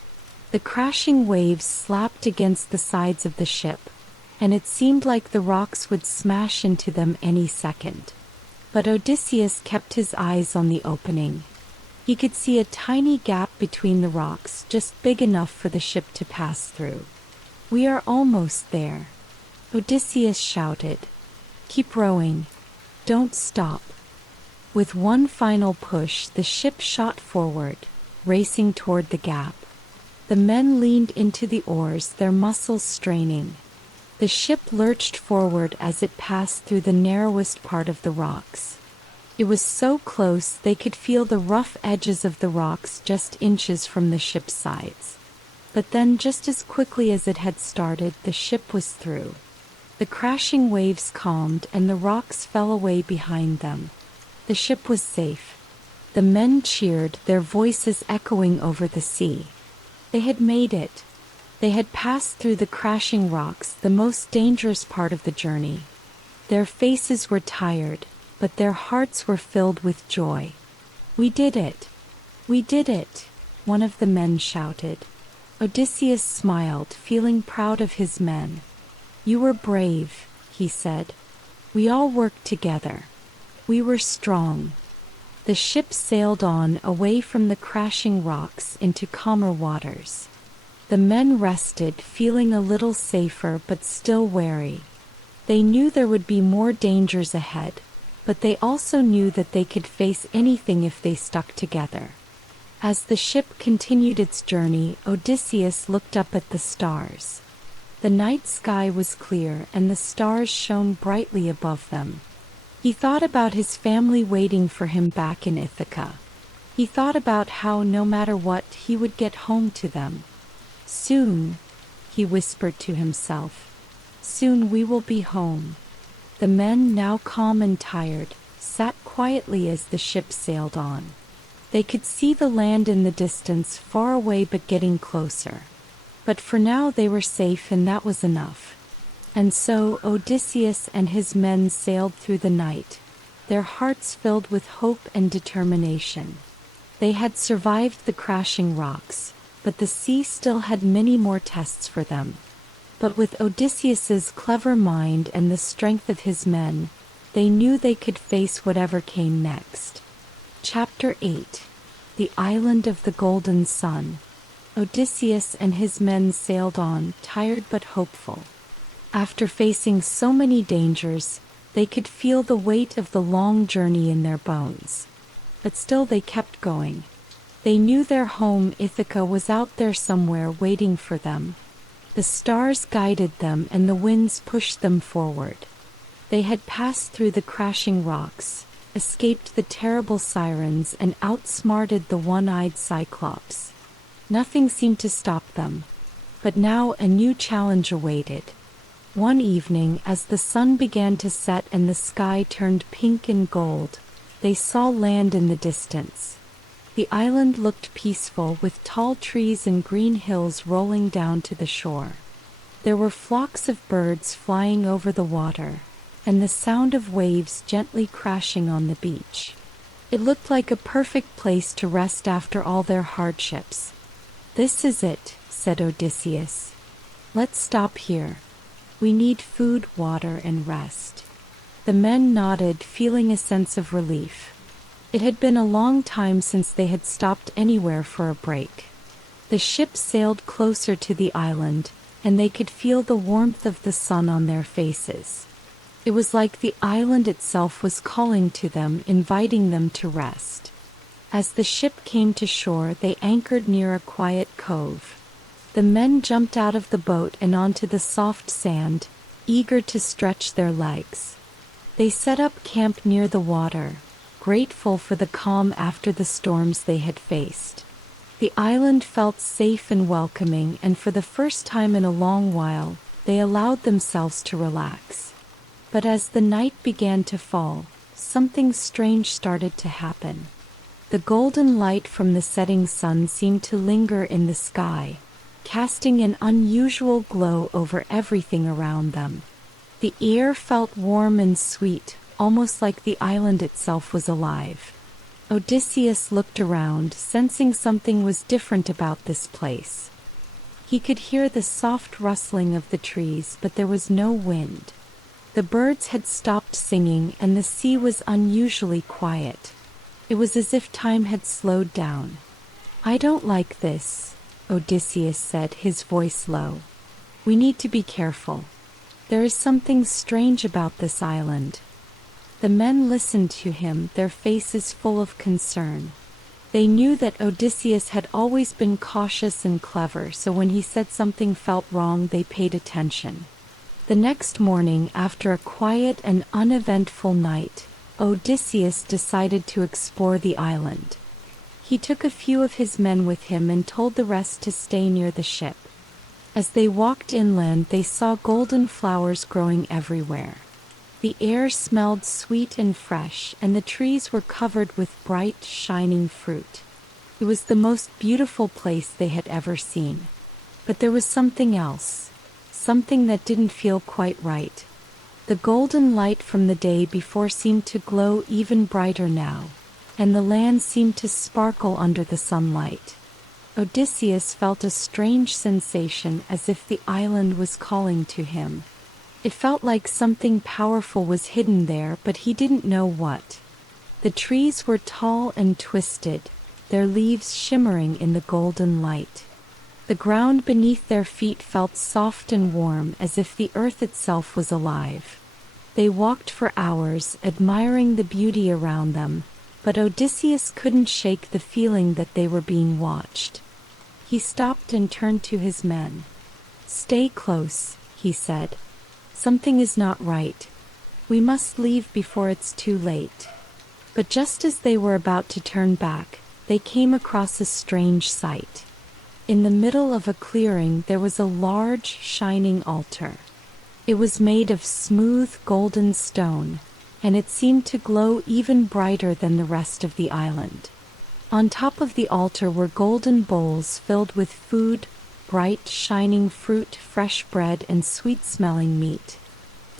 The crashing waves slapped against the sides of the ship, and it seemed like the rocks would smash into them any second. But Odysseus kept his eyes on the opening. He could see a tiny gap between the rocks, just big enough for the ship to pass through. "We are almost there," Odysseus shouted. "Keep rowing. Don't stop." With one final push, the ship shot forward, racing toward the gap. The men leaned into the oars, their muscles straining. The ship lurched forward as it passed through the narrowest part of the rocks. It was so close they could feel the rough edges of the rocks just inches from the ship's sides. But then, just as quickly as it had started, the ship was through. The crashing waves calmed and the rocks fell away behind them. The ship was safe. The men cheered, their voices echoing over the sea. They had made it. They had passed through the crashing rocks, the most dangerous part of the journey. Their faces were tired, but their hearts were filled with joy. "We did it! We did it!" one of the men shouted. Odysseus smiled, feeling proud of his men. "You were brave," he said. "We all worked together. We were strong." The ship sailed on away from the crashing rocks into calmer waters. The men rested, feeling a little safer but still wary. They knew there would be more dangers ahead, but they also knew that they could face anything if they stuck together. As the ship continued its journey, Odysseus looked up at the stars. The night sky was clear and the stars shone brightly above them. He thought about his family waiting for him back in Ithaca. He thought about how, no matter what, he would get home to them. "Soon," he whispered to himself. "Soon we will be home." The men, now calm and tired, sat quietly as the ship sailed on. They could see the land in the distance, far away but getting closer. But for now they were safe, and that was enough. And so Odysseus and his men sailed through the night, their hearts filled with hope and determination. They had survived the crashing rocks, but the sea still had many more tests for them. But with Odysseus's clever mind and the strength of his men, they knew they could face whatever came next. Chapter 8. The Island of the Golden Sun. Odysseus and his men sailed on, tired but hopeful. After facing so many dangers, they could feel the weight of the long journey in their bones. But still they kept going. They knew their home, Ithaca, was out there somewhere waiting for them. The stars guided them and the winds pushed them forward. They had passed through the crashing rocks, escaped the terrible sirens, and outsmarted the one-eyed Cyclops. Nothing seemed to stop them. But now a new challenge awaited. One evening, as the sun began to set and the sky turned pink and gold, they saw land in the distance. The island looked peaceful, with tall trees and green hills rolling down to the shore. There were flocks of birds flying over the water, and the sound of waves gently crashing on the beach. It looked like a perfect place to rest after all their hardships. "This is it," said Odysseus. "Let's stop here. We need food, water, and rest." The men nodded, feeling a sense of relief. It had been a long time since they had stopped anywhere for a break. The ship sailed closer to the island, and they could feel the warmth of the sun on their faces. It was like the island itself was calling to them, inviting them to rest. As the ship came to shore, they anchored near a quiet cove. The men jumped out of the boat and onto the soft sand, eager to stretch their legs. They set up camp near the water, grateful for the calm after the storms they had faced. The island felt safe and welcoming, and for the first time in a long while, they allowed themselves to relax. But as the night began to fall, something strange started to happen. The golden light from the setting sun seemed to linger in the sky, casting an unusual glow over everything around them. The air felt warm and sweet, almost like the island itself was alive. Odysseus looked around, sensing something was different about this place. He could hear the soft rustling of the trees, but there was no wind. The birds had stopped singing, and the sea was unusually quiet. It was as if time had slowed down. "I don't like this," Odysseus said, his voice low. "We need to be careful. There is something strange about this island." The men listened to him, their faces full of concern. They knew that Odysseus had always been cautious and clever, so when he said something felt wrong, they paid attention. The next morning, after a quiet and uneventful night, Odysseus decided to explore the island. He took a few of his men with him and told the rest to stay near the ship. As they walked inland, they saw golden flowers growing everywhere. The air smelled sweet and fresh, and the trees were covered with bright, shining fruit. It was the most beautiful place they had ever seen. But there was something else, something that didn't feel quite right. The golden light from the day before seemed to glow even brighter now, and the land seemed to sparkle under the sunlight. Odysseus felt a strange sensation, as if the island was calling to him. It felt like something powerful was hidden there, but he didn't know what. The trees were tall and twisted, their leaves shimmering in the golden light. The ground beneath their feet felt soft and warm, as if the earth itself was alive. They walked for hours, admiring the beauty around them, but Odysseus couldn't shake the feeling that they were being watched. He stopped and turned to his men. "Stay close," he said. "Something is not right. We must leave before it's too late." But just as they were about to turn back, they came across a strange sight. In the middle of a clearing there was a large, shining altar. It was made of smooth, golden stone, and it seemed to glow even brighter than the rest of the island. On top of the altar were golden bowls filled with food, bright, shining fruit, fresh bread, and sweet-smelling meat.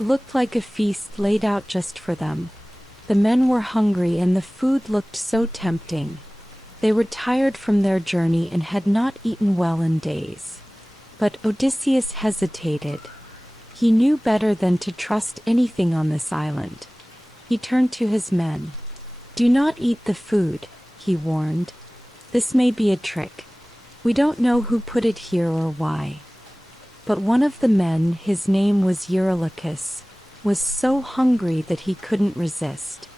It looked like a feast laid out just for them. The men were hungry and the food looked so tempting. They were tired from their journey and had not eaten well in days. But Odysseus hesitated. He knew better than to trust anything on this island. He turned to his men. "Do not eat the food," he warned. "This may be a trick. We don't know who put it here or why." But one of the men, his name was Eurylochus, was so hungry that he couldn't resist.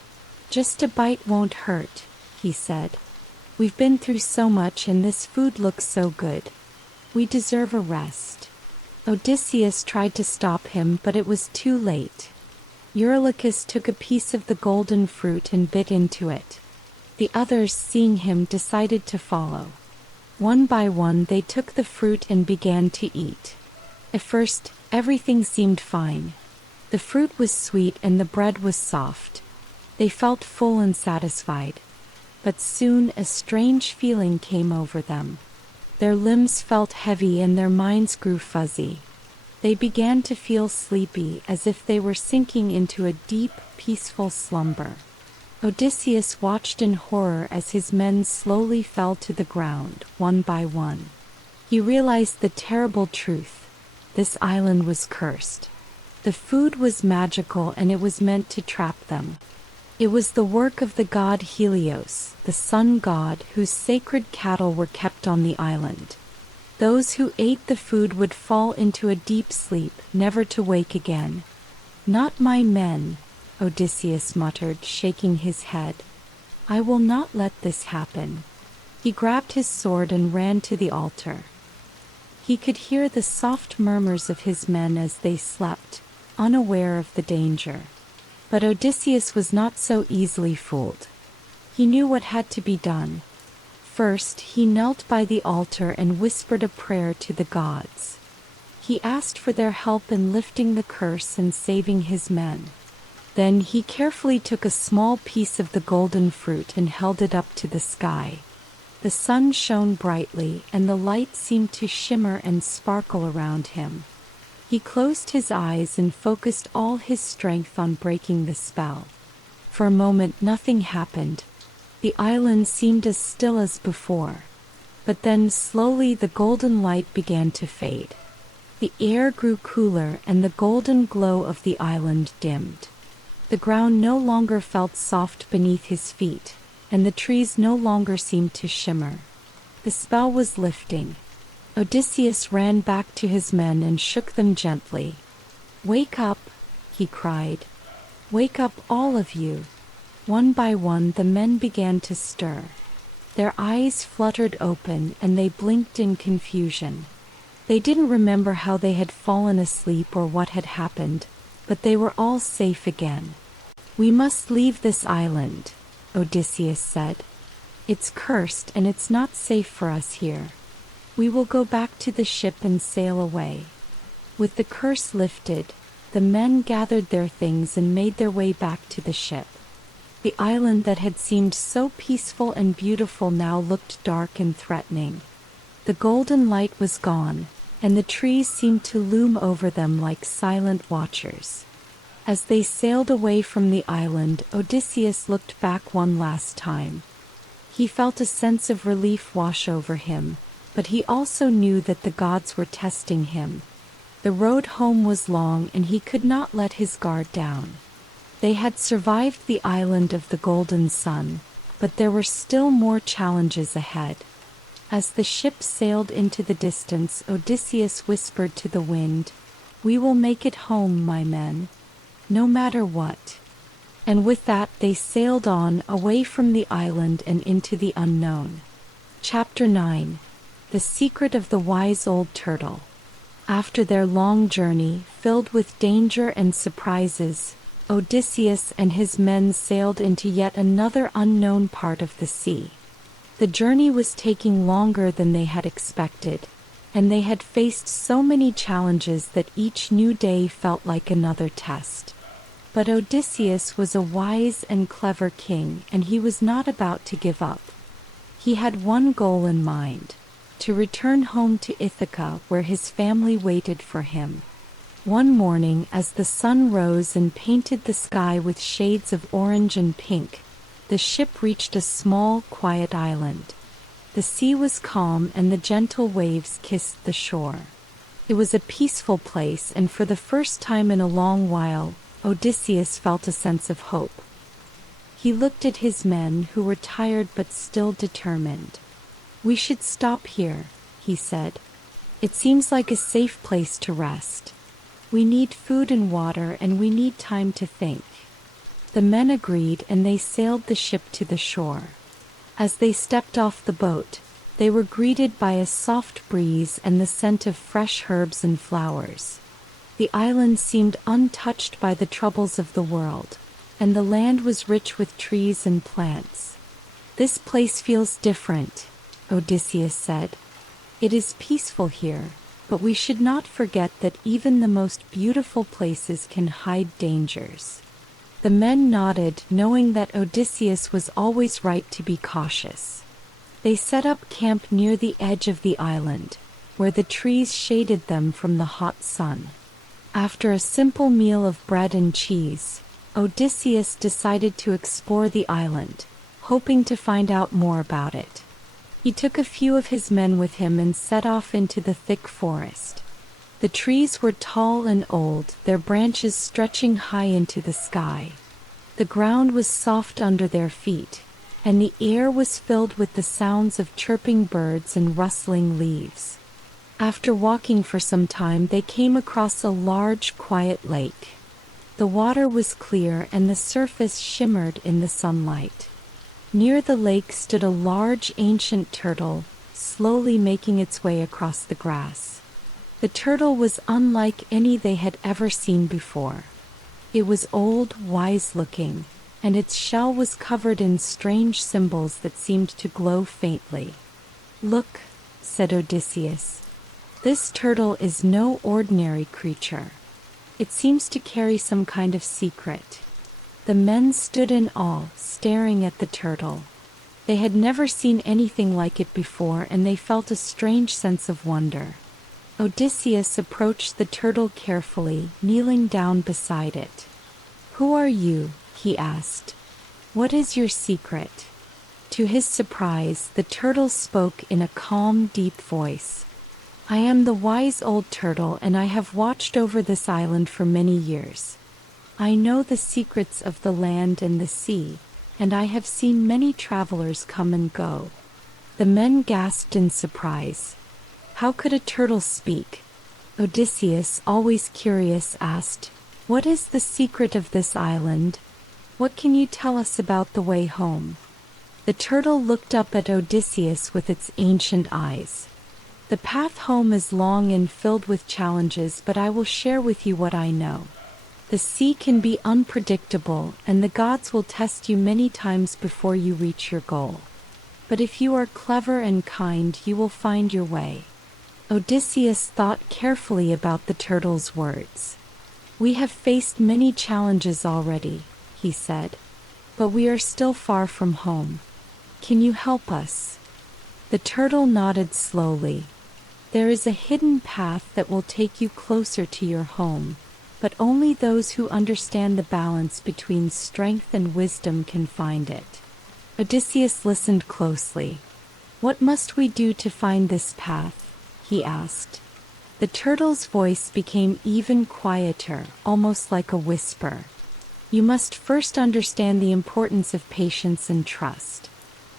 "Just a bite won't hurt," he said. "We've been through so much and this food looks so good. We deserve a rest." Odysseus tried to stop him, but it was too late. Eurylochus took a piece of the golden fruit and bit into it. The others, seeing him, decided to follow. One by one they took the fruit and began to eat. At first, everything seemed fine. The fruit was sweet and the bread was soft. They felt full and satisfied. But soon a strange feeling came over them. Their limbs felt heavy and their minds grew fuzzy. They began to feel sleepy, as if they were sinking into a deep, peaceful slumber. Odysseus watched in horror as his men slowly fell to the ground, one by one. He realized the terrible truth. This island was cursed. The food was magical and it was meant to trap them. It was the work of the god Helios, the sun god, whose sacred cattle were kept on the island. Those who ate the food would fall into a deep sleep, never to wake again. "Not my men," Odysseus muttered, shaking his head. "I will not let this happen." He grabbed his sword and ran to the altar. He could hear the soft murmurs of his men as they slept, unaware of the danger. But Odysseus was not so easily fooled. He knew what had to be done. First, he knelt by the altar and whispered a prayer to the gods. He asked for their help in lifting the curse and saving his men. Then he carefully took a small piece of the golden fruit and held it up to the sky. The sun shone brightly, and the light seemed to shimmer and sparkle around him. He closed his eyes and focused all his strength on breaking the spell. For a moment nothing happened. The island seemed as still as before. But then slowly the golden light began to fade. The air grew cooler and the golden glow of the island dimmed. The ground no longer felt soft beneath his feet, and the trees no longer seemed to shimmer. The spell was lifting. Odysseus ran back to his men and shook them gently. "Wake up," he cried. "Wake up, all of you." One by one the men began to stir. Their eyes fluttered open and they blinked in confusion. They didn't remember how they had fallen asleep or what had happened, but they were all safe again. "We must leave this island," Odysseus said. "It's cursed and it's not safe for us here. We will go back to the ship and sail away." With the curse lifted, the men gathered their things and made their way back to the ship. The island that had seemed so peaceful and beautiful now looked dark and threatening. The golden light was gone, and the trees seemed to loom over them like silent watchers. As they sailed away from the island, Odysseus looked back one last time. He felt a sense of relief wash over him, but he also knew that the gods were testing him. The road home was long and he could not let his guard down. They had survived the island of the Golden Sun, but there were still more challenges ahead. As the ship sailed into the distance, Odysseus whispered to the wind, "We will make it home, my men, no matter what." And with that they sailed on, away from the island and into the unknown. Chapter 9. The Secret of the Wise Old Turtle. After their long journey, filled with danger and surprises, Odysseus and his men sailed into yet another unknown part of the sea. The journey was taking longer than they had expected, and they had faced so many challenges that each new day felt like another test. But Odysseus was a wise and clever king, and he was not about to give up. He had one goal in mind: to return home to Ithaca, where his family waited for him. One morning, as the sun rose and painted the sky with shades of orange and pink, the ship reached a small, quiet island. The sea was calm and the gentle waves kissed the shore. It was a peaceful place, and for the first time in a long while, Odysseus felt a sense of hope. He looked at his men, who were tired but still determined. "We should stop here," he said. "It seems like a safe place to rest. We need food and water, and we need time to think." The men agreed, and they sailed the ship to the shore. As they stepped off the boat, they were greeted by a soft breeze and the scent of fresh herbs and flowers. The island seemed untouched by the troubles of the world, and the land was rich with trees and plants. "This place feels different," Odysseus said. "It is peaceful here, but we should not forget that even the most beautiful places can hide dangers." The men nodded, knowing that Odysseus was always right to be cautious. They set up camp near the edge of the island, where the trees shaded them from the hot sun. After a simple meal of bread and cheese, Odysseus decided to explore the island, hoping to find out more about it. He took a few of his men with him and set off into the thick forest. The trees were tall and old, their branches stretching high into the sky. The ground was soft under their feet, and the air was filled with the sounds of chirping birds and rustling leaves. After walking for some time, they came across a large, quiet lake. The water was clear and the surface shimmered in the sunlight. Near the lake stood a large, ancient turtle, slowly making its way across the grass. The turtle was unlike any they had ever seen before. It was old, wise-looking, and its shell was covered in strange symbols that seemed to glow faintly. "Look," said Odysseus. "This turtle is no ordinary creature. It seems to carry some kind of secret." The men stood in awe, staring at the turtle. They had never seen anything like it before, and they felt a strange sense of wonder. Odysseus approached the turtle carefully, kneeling down beside it. "Who are you?" he asked. "What is your secret?" To his surprise, the turtle spoke in a calm, deep voice. "I am the wise old turtle, and I have watched over this island for many years. I know the secrets of the land and the sea, and I have seen many travelers come and go." The men gasped in surprise. How could a turtle speak? Odysseus, always curious, asked, "What is the secret of this island? What can you tell us about the way home?" The turtle looked up at Odysseus with its ancient eyes. "The path home is long and filled with challenges, but I will share with you what I know. The sea can be unpredictable, and the gods will test you many times before you reach your goal. But if you are clever and kind, you will find your way." Odysseus thought carefully about the turtle's words. "We have faced many challenges already," he said, "but we are still far from home. Can you help us?" The turtle nodded slowly. "There is a hidden path that will take you closer to your home, but only those who understand the balance between strength and wisdom can find it." Odysseus listened closely. "What must we do to find this path?" he asked. The turtle's voice became even quieter, almost like a whisper. You must first understand the importance of patience and trust.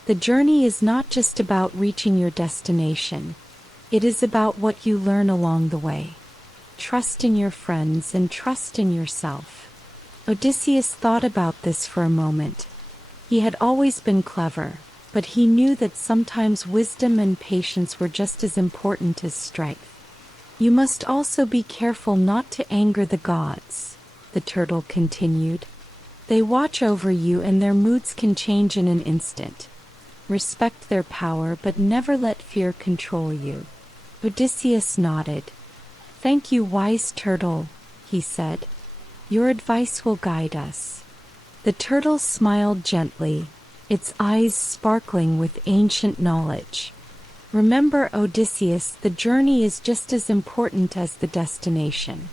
The journey is not just about reaching your destination. It is about what you learn along the way. Trust in your friends and trust in yourself. Odysseus thought about this for a moment. He had always been clever, but he knew that sometimes wisdom and patience were just as important as strength. You must also be careful not to anger the gods, the turtle continued. They watch over you and their moods can change in an instant. Respect their power, but never let fear control you. Odysseus nodded. Thank you, wise turtle, he said. Your advice will guide us. The turtle smiled gently, its eyes sparkling with ancient knowledge. Remember, Odysseus, the journey is just as important as the destination.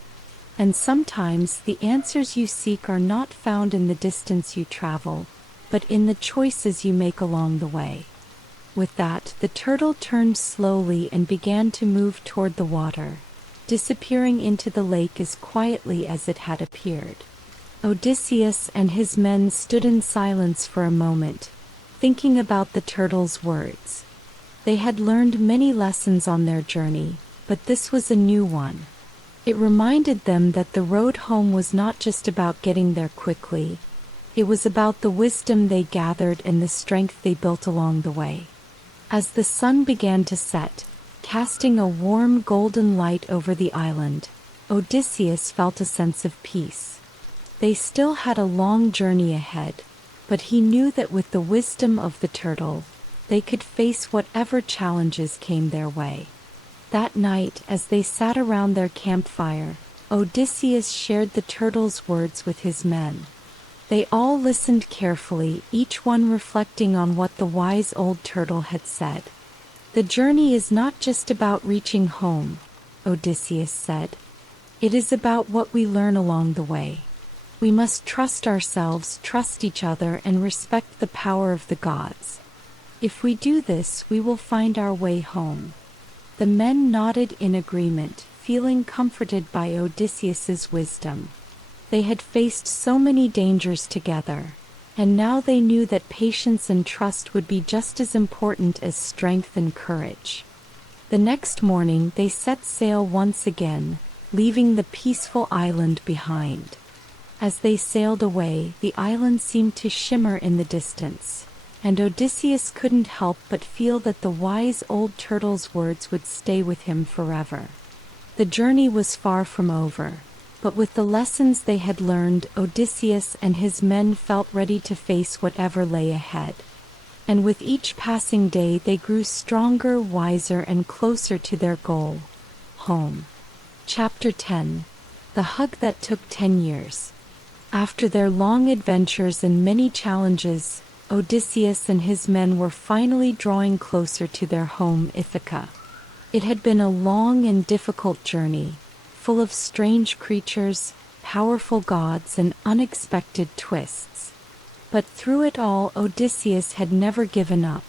And sometimes the answers you seek are not found in the distance you travel, but in the choices you make along the way. With that, the turtle turned slowly and began to move toward the water, disappearing into the lake as quietly as it had appeared. Odysseus and his men stood in silence for a moment, thinking about the turtle's words. They had learned many lessons on their journey, but this was a new one. It reminded them that the road home was not just about getting there quickly. It was about the wisdom they gathered and the strength they built along the way. As the sun began to set, casting a warm golden light over the island, Odysseus felt a sense of peace. They still had a long journey ahead, but he knew that with the wisdom of the turtle, they could face whatever challenges came their way. That night, as they sat around their campfire, Odysseus shared the turtle's words with his men. They all listened carefully, each one reflecting on what the wise old turtle had said. The journey is not just about reaching home, Odysseus said. It is about what we learn along the way. We must trust ourselves, trust each other, and respect the power of the gods. If we do this, we will find our way home. The men nodded in agreement, feeling comforted by Odysseus's wisdom. They had faced so many dangers together, and now they knew that patience and trust would be just as important as strength and courage. The next morning they set sail once again, leaving the peaceful island behind. As they sailed away, the island seemed to shimmer in the distance, and Odysseus couldn't help but feel that the wise old turtle's words would stay with him forever. The journey was far from over, but with the lessons they had learned, Odysseus and his men felt ready to face whatever lay ahead. And with each passing day they grew stronger, wiser, and closer to their goal, home. Chapter 10. The Hug That Took 10 Years. After their long adventures and many challenges, Odysseus and his men were finally drawing closer to their home, Ithaca. It had been a long and difficult journey, full of strange creatures, powerful gods, and unexpected twists. But through it all, Odysseus had never given up.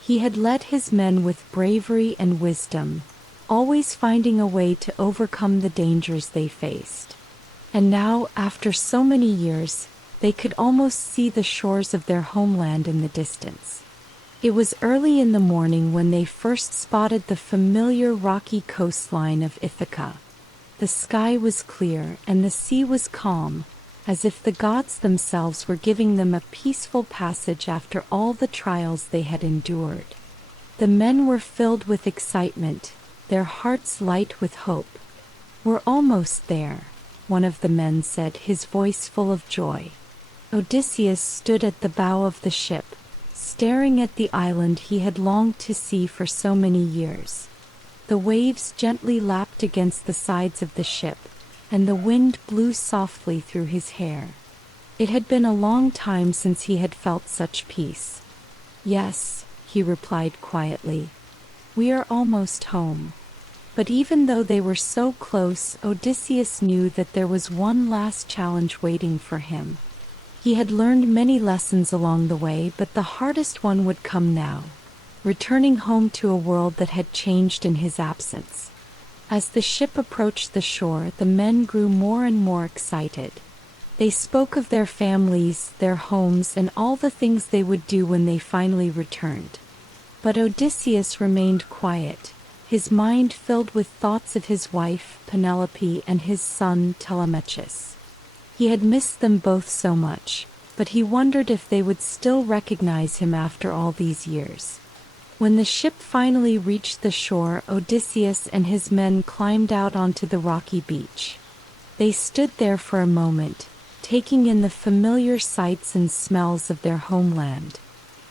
He had led his men with bravery and wisdom, always finding a way to overcome the dangers they faced. And now, after so many years, they could almost see the shores of their homeland in the distance. It was early in the morning when they first spotted the familiar rocky coastline of Ithaca. The sky was clear and the sea was calm, as if the gods themselves were giving them a peaceful passage after all the trials they had endured. The men were filled with excitement, their hearts light with hope. "We're almost there," one of the men said, his voice full of joy. Odysseus stood at the bow of the ship, staring at the island he had longed to see for so many years. The waves gently lapped against the sides of the ship, and the wind blew softly through his hair. It had been a long time since he had felt such peace. "Yes," he replied quietly. "We are almost home." But even though they were so close, Odysseus knew that there was one last challenge waiting for him. He had learned many lessons along the way, but the hardest one would come now, returning home to a world that had changed in his absence. As the ship approached the shore, the men grew more and more excited. They spoke of their families, their homes, and all the things they would do when they finally returned. But Odysseus remained quiet, his mind filled with thoughts of his wife, Penelope, and his son, Telemachus. He had missed them both so much, but he wondered if they would still recognize him after all these years. When the ship finally reached the shore, Odysseus and his men climbed out onto the rocky beach. They stood there for a moment, taking in the familiar sights and smells of their homeland.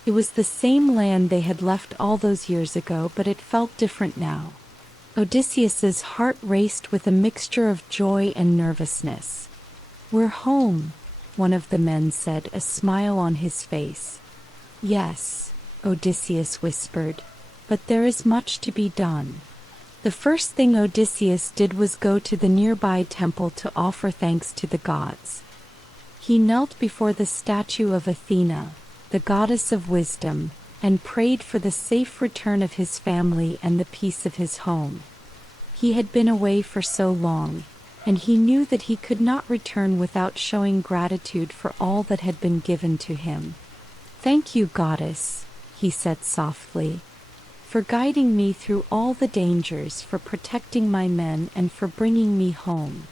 It was the same land they had left all those years ago, but it felt different now. Odysseus's heart raced with a mixture of joy and nervousness. "We're home," one of the men said, a smile on his face. "Yes," Odysseus whispered, "but there is much to be done." The first thing Odysseus did was go to the nearby temple to offer thanks to the gods. He knelt before the statue of Athena, the goddess of wisdom, and prayed for the safe return of his family and the peace of his home. He had been away for so long, and he knew that he could not return without showing gratitude for all that had been given to him. "Thank you, goddess," he said softly, "for guiding me through all the dangers, for protecting my men, and for bringing me home."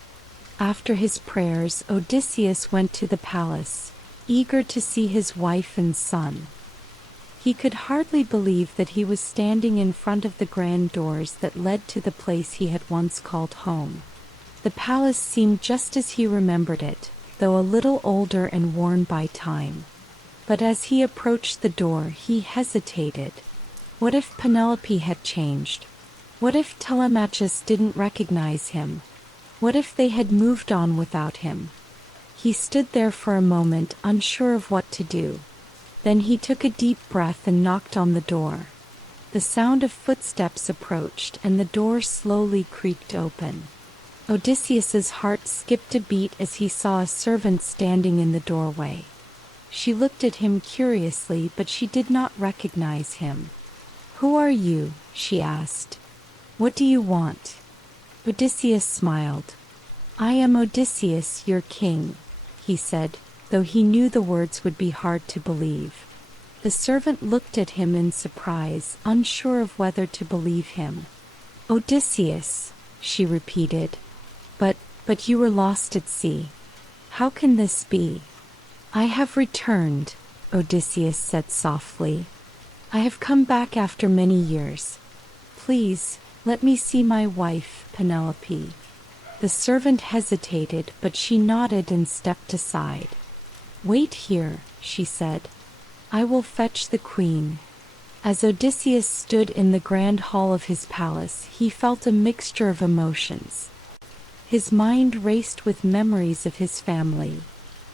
After his prayers, Odysseus went to the palace, eager to see his wife and son. He could hardly believe that he was standing in front of the grand doors that led to the place he had once called home. The palace seemed just as he remembered it, though a little older and worn by time. But as he approached the door, he hesitated. What if Penelope had changed? What if Telemachus didn't recognize him? What if they had moved on without him? He stood there for a moment, unsure of what to do. Then he took a deep breath and knocked on the door. The sound of footsteps approached, and the door slowly creaked open. Odysseus's heart skipped a beat as he saw a servant standing in the doorway. She looked at him curiously, but she did not recognize him. "Who are you?" she asked. "What do you want?" Odysseus smiled. "I am Odysseus, your king," he said, though he knew the words would be hard to believe. The servant looked at him in surprise, unsure of whether to believe him. "Odysseus," she repeated. But you were lost at sea. How can this be?" "I have returned," Odysseus said softly. "I have come back after many years. Please, let me see my wife, Penelope." The servant hesitated, but she nodded and stepped aside. "Wait here," she said. "I will fetch the queen." As Odysseus stood in the grand hall of his palace, he felt a mixture of emotions. His mind raced with memories of his family,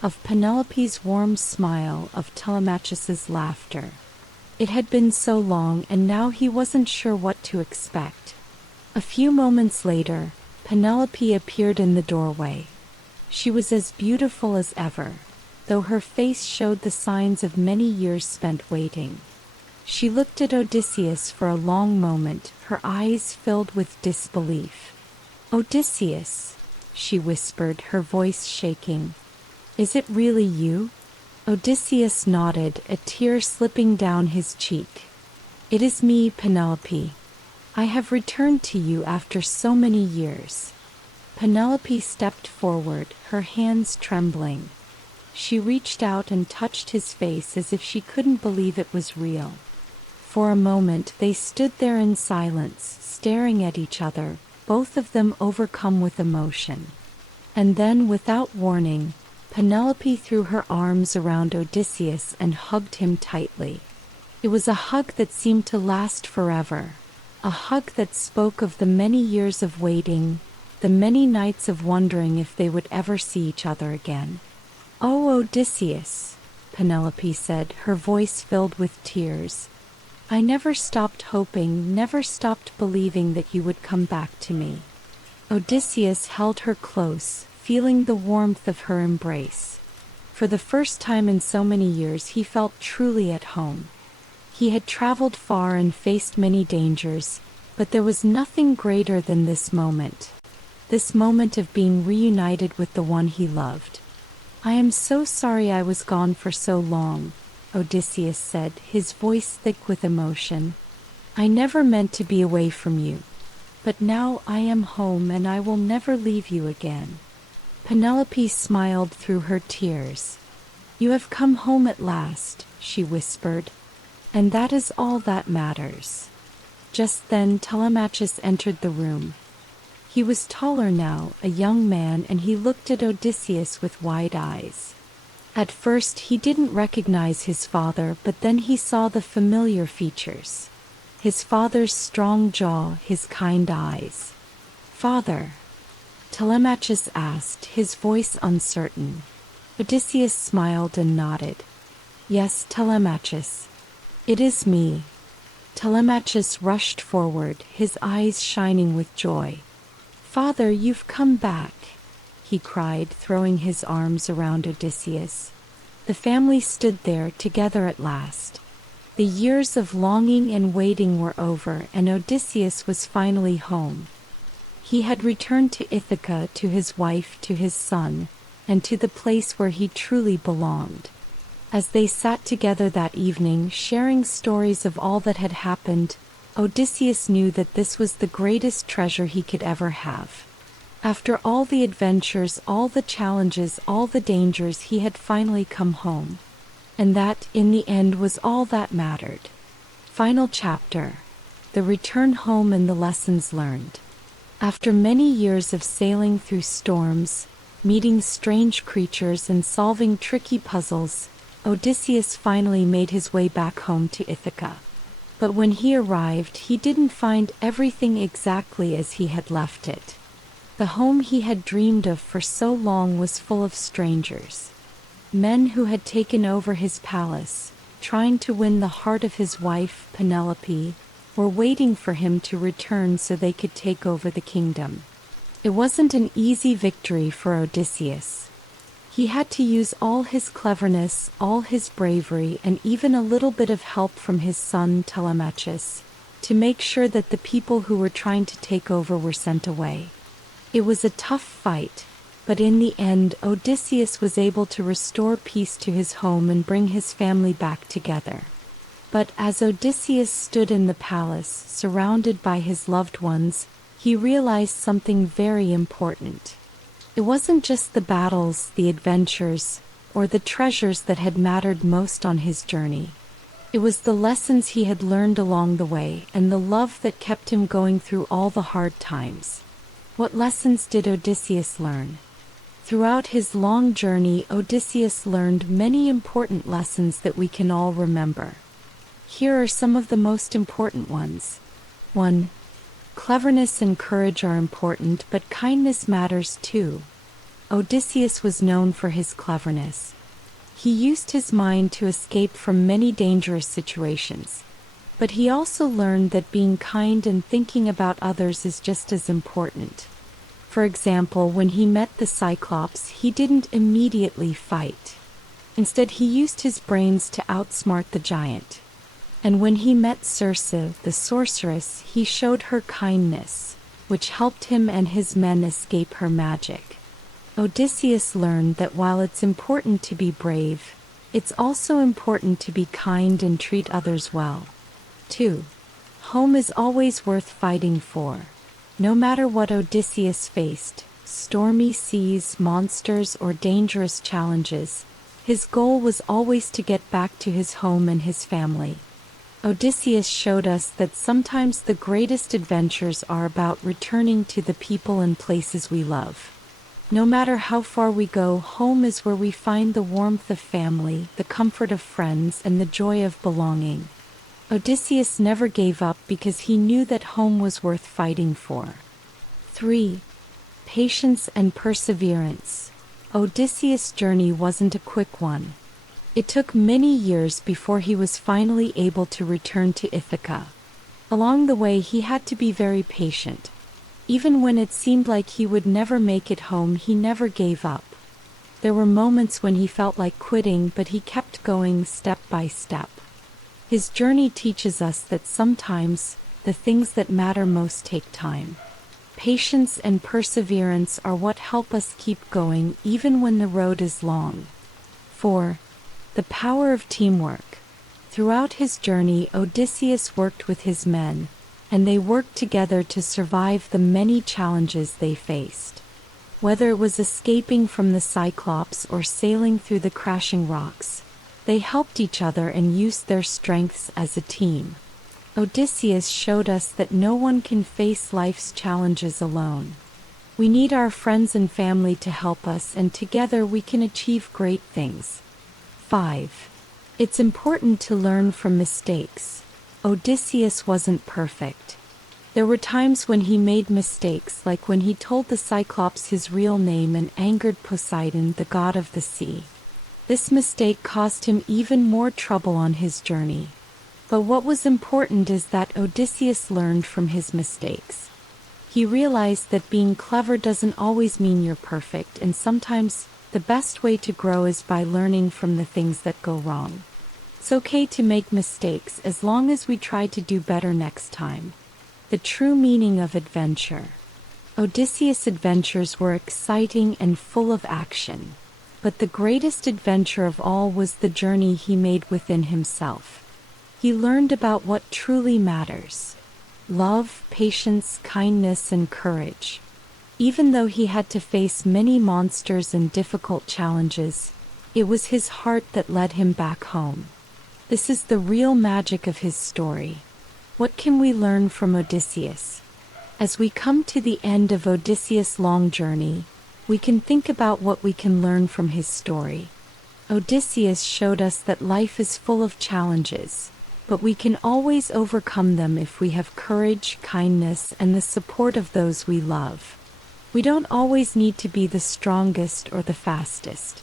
of Penelope's warm smile, of Telemachus's laughter. It had been so long, and now he wasn't sure what to expect. A few moments later, Penelope appeared in the doorway. She was as beautiful as ever, though her face showed the signs of many years spent waiting. She looked at Odysseus for a long moment, her eyes filled with disbelief. "Odysseus," she whispered, her voice shaking. "Is it really you?" Odysseus nodded, a tear slipping down his cheek. "It is me, Penelope. I have returned to you after so many years." Penelope stepped forward, her hands trembling. She reached out and touched his face as if she couldn't believe it was real. For a moment they stood there in silence, staring at each other, both of them overcome with emotion. And then, without warning, Penelope threw her arms around Odysseus and hugged him tightly. It was a hug that seemed to last forever, a hug that spoke of the many years of waiting, the many nights of wondering if they would ever see each other again. "Oh, Odysseus," Penelope said, her voice filled with tears. "I never stopped hoping, never stopped believing that you would come back to me." Odysseus held her close, feeling the warmth of her embrace. For the first time in so many years he felt truly at home. He had traveled far and faced many dangers, but there was nothing greater than this moment of being reunited with the one he loved. I am so sorry I was gone for so long, Odysseus said, his voice thick with emotion. I never meant to be away from you. But now I am home and I will never leave you again. Penelope smiled through her tears. You have come home at last, she whispered, and that is all that matters. Just then Telemachus entered the room. He was taller now, a young man, and he looked at Odysseus with wide eyes. At first he didn't recognize his father, but then he saw the familiar features. His father's strong jaw, his kind eyes. Father? Telemachus asked, his voice uncertain. Odysseus smiled and nodded. Yes, Telemachus. It is me. Telemachus rushed forward, his eyes shining with joy. Father, you've come back, he cried, throwing his arms around Odysseus. The family stood there together at last. The years of longing and waiting were over, and Odysseus was finally home. He had returned to Ithaca, to his wife, to his son, and to the place where he truly belonged. As they sat together that evening, sharing stories of all that had happened, Odysseus knew that this was the greatest treasure he could ever have. After all the adventures, all the challenges, all the dangers, he had finally come home. And that, in the end, was all that mattered. Final chapter. The return home and the lessons learned. After many years of sailing through storms, meeting strange creatures and solving tricky puzzles, Odysseus finally made his way back home to Ithaca. But when he arrived, he didn't find everything exactly as he had left it. The home he had dreamed of for so long was full of strangers. Men who had taken over his palace, trying to win the heart of his wife, Penelope, were waiting for him to return so they could take over the kingdom. It wasn't an easy victory for Odysseus. He had to use all his cleverness, all his bravery, and even a little bit of help from his son Telemachus, to make sure that the people who were trying to take over were sent away. It was a tough fight, but in the end Odysseus was able to restore peace to his home and bring his family back together. But as Odysseus stood in the palace, surrounded by his loved ones, he realized something very important. It wasn't just the battles, the adventures, or the treasures that had mattered most on his journey. It was the lessons he had learned along the way and the love that kept him going through all the hard times. What lessons did Odysseus learn? Throughout his long journey, Odysseus learned many important lessons that we can all remember. Here are some of the most important ones. 1. Cleverness and courage are important, but kindness matters too. Odysseus was known for his cleverness. He used his mind to escape from many dangerous situations. But he also learned that being kind and thinking about others is just as important. For example, when he met the Cyclops, he didn't immediately fight. Instead, he used his brains to outsmart the giant. And when he met Circe, the sorceress, he showed her kindness, which helped him and his men escape her magic. Odysseus learned that while it's important to be brave, it's also important to be kind and treat others well. 2. Home is always worth fighting for. No matter what Odysseus faced, stormy seas, monsters, or dangerous challenges, his goal was always to get back to his home and his family. Odysseus showed us that sometimes the greatest adventures are about returning to the people and places we love. No matter how far we go, home is where we find the warmth of family, the comfort of friends, and the joy of belonging. Odysseus never gave up because he knew that home was worth fighting for. 3. Patience and perseverance. Odysseus' journey wasn't a quick one. It took many years before he was finally able to return to Ithaca. Along the way, he had to be very patient. Even when it seemed like he would never make it home, he never gave up. There were moments when he felt like quitting, but he kept going step by step. His journey teaches us that sometimes the things that matter most take time. Patience and perseverance are what help us keep going even when the road is long. 4. The power of teamwork. Throughout his journey, Odysseus worked with his men, and they worked together to survive the many challenges they faced. Whether it was escaping from the Cyclops or sailing through the crashing rocks, they helped each other and used their strengths as a team. Odysseus showed us that no one can face life's challenges alone. We need our friends and family to help us, and together we can achieve great things. 5. It's important to learn from mistakes. Odysseus wasn't perfect. There were times when he made mistakes, like when he told the Cyclops his real name and angered Poseidon, the god of the sea. This mistake cost him even more trouble on his journey. But what was important is that Odysseus learned from his mistakes. He realized that being clever doesn't always mean you're perfect, and sometimes the best way to grow is by learning from the things that go wrong. It's okay to make mistakes as long as we try to do better next time. The true meaning of adventure. Odysseus' adventures were exciting and full of action. But the greatest adventure of all was the journey he made within himself. He learned about what truly matters: love, patience, kindness, and courage. Even though he had to face many monsters and difficult challenges, it was his heart that led him back home. This is the real magic of his story. What can we learn from Odysseus? As we come to the end of Odysseus' long journey, we can think about what we can learn from his story. Odysseus showed us that life is full of challenges, but we can always overcome them if we have courage, kindness, and the support of those we love. We don't always need to be the strongest or the fastest.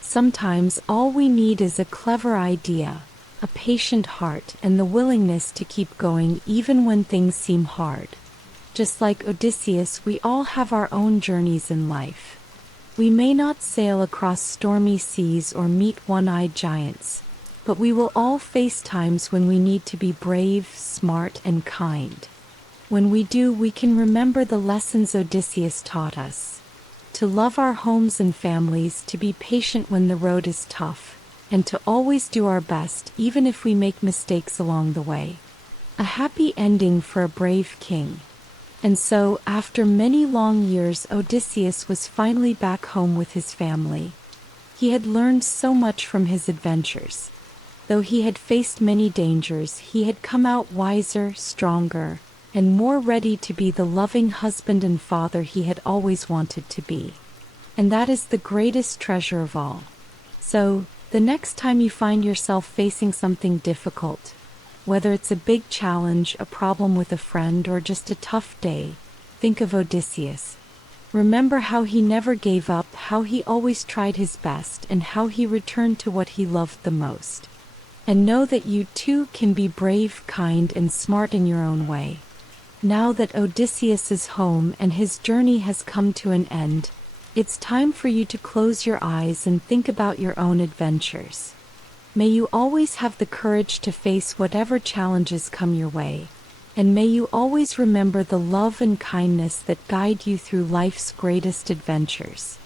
Sometimes all we need is a clever idea, a patient heart, and the willingness to keep going even when things seem hard. Just like Odysseus, we all have our own journeys in life. We may not sail across stormy seas or meet one-eyed giants, but we will all face times when we need to be brave, smart, and kind. When we do, we can remember the lessons Odysseus taught us: to love our homes and families, to be patient when the road is tough, and to always do our best even if we make mistakes along the way. A happy ending for a brave king. And so, after many long years, Odysseus was finally back home with his family. He had learned so much from his adventures. Though he had faced many dangers, he had come out wiser, stronger, and more ready to be the loving husband and father he had always wanted to be. And that is the greatest treasure of all. So, the next time you find yourself facing something difficult, whether it's a big challenge, a problem with a friend, or just a tough day, think of Odysseus. Remember how he never gave up, how he always tried his best, and how he returned to what he loved the most. And know that you too can be brave, kind, and smart in your own way. Now that Odysseus is home and his journey has come to an end, it's time for you to close your eyes and think about your own adventures. May you always have the courage to face whatever challenges come your way, and may you always remember the love and kindness that guide you through life's greatest adventures.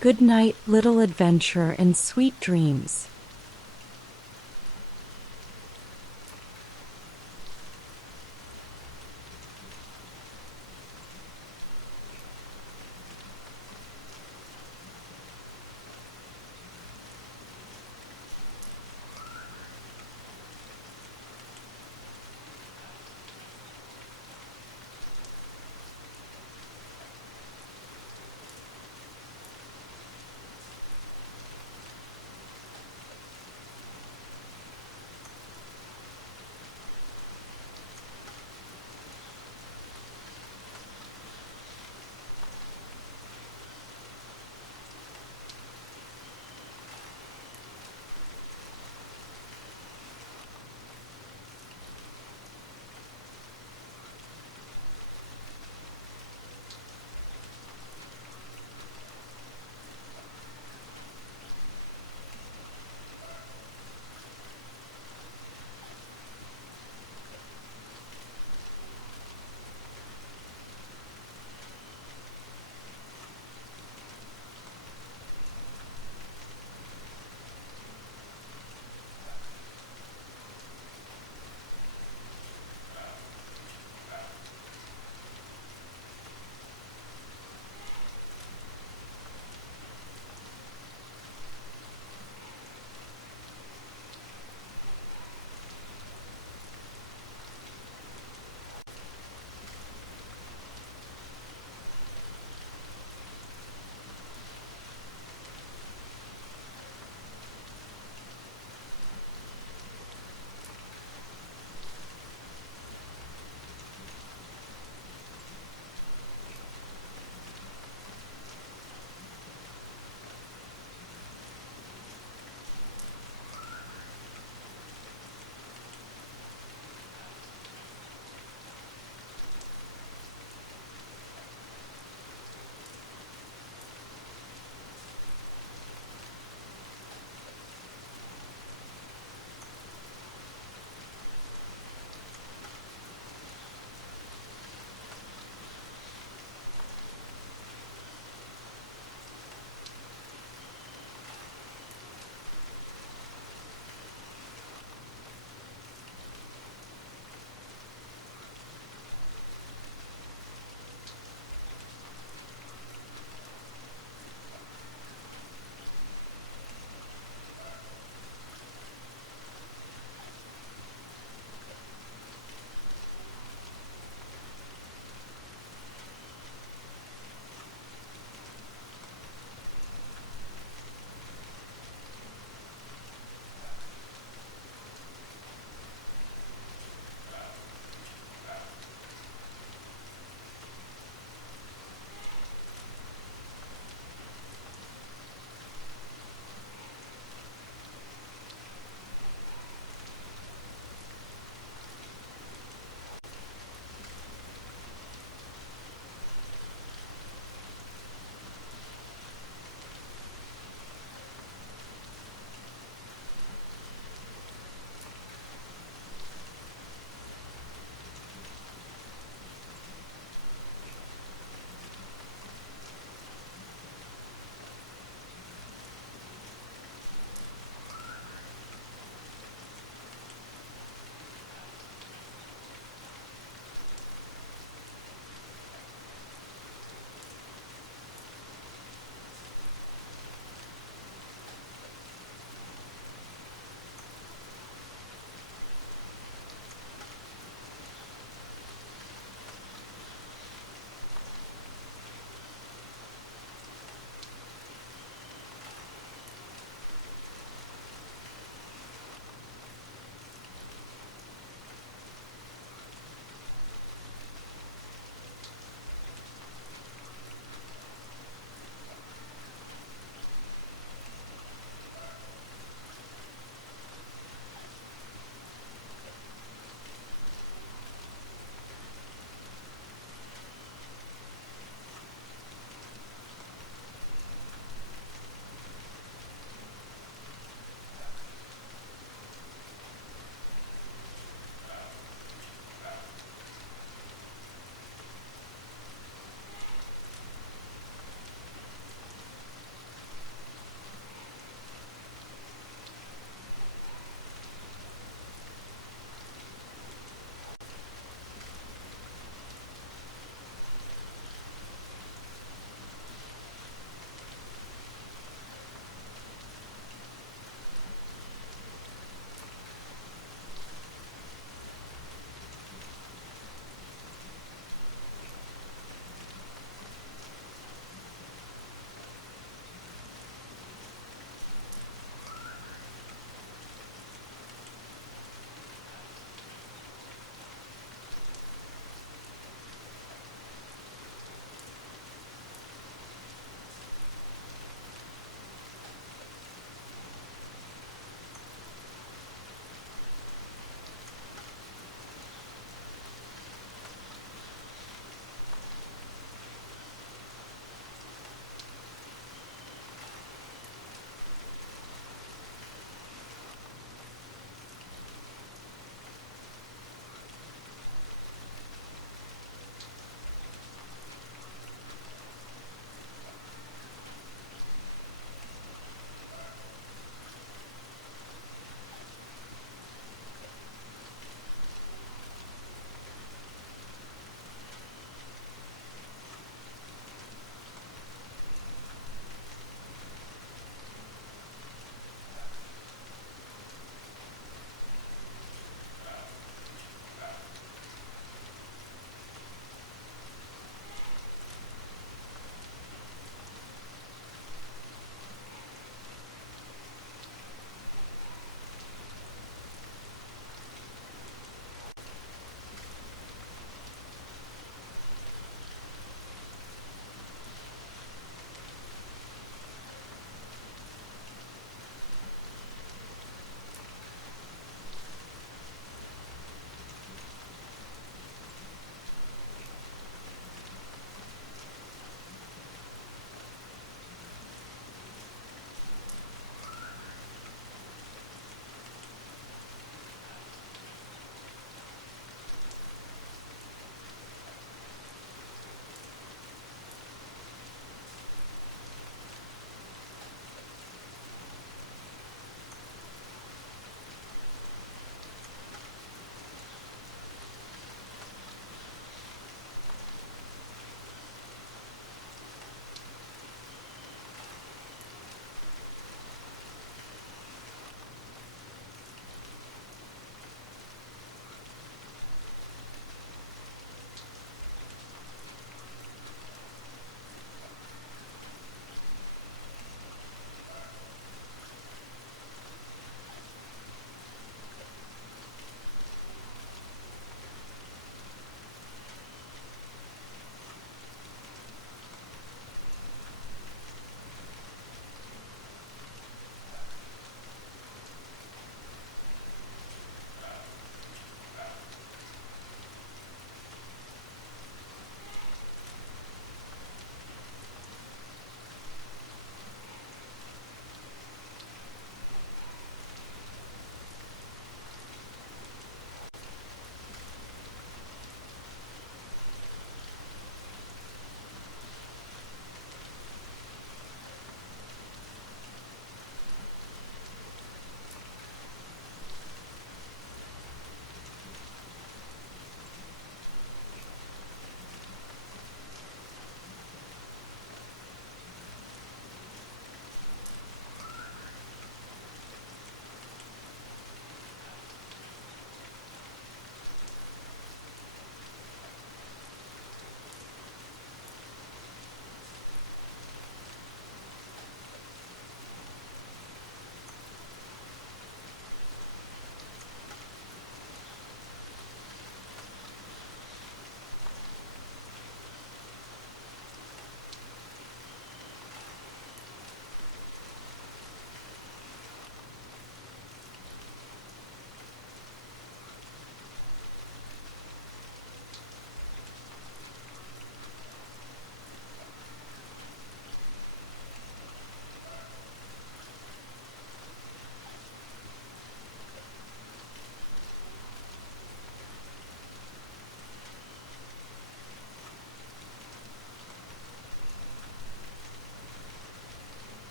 Good night, little adventurer, and sweet dreams.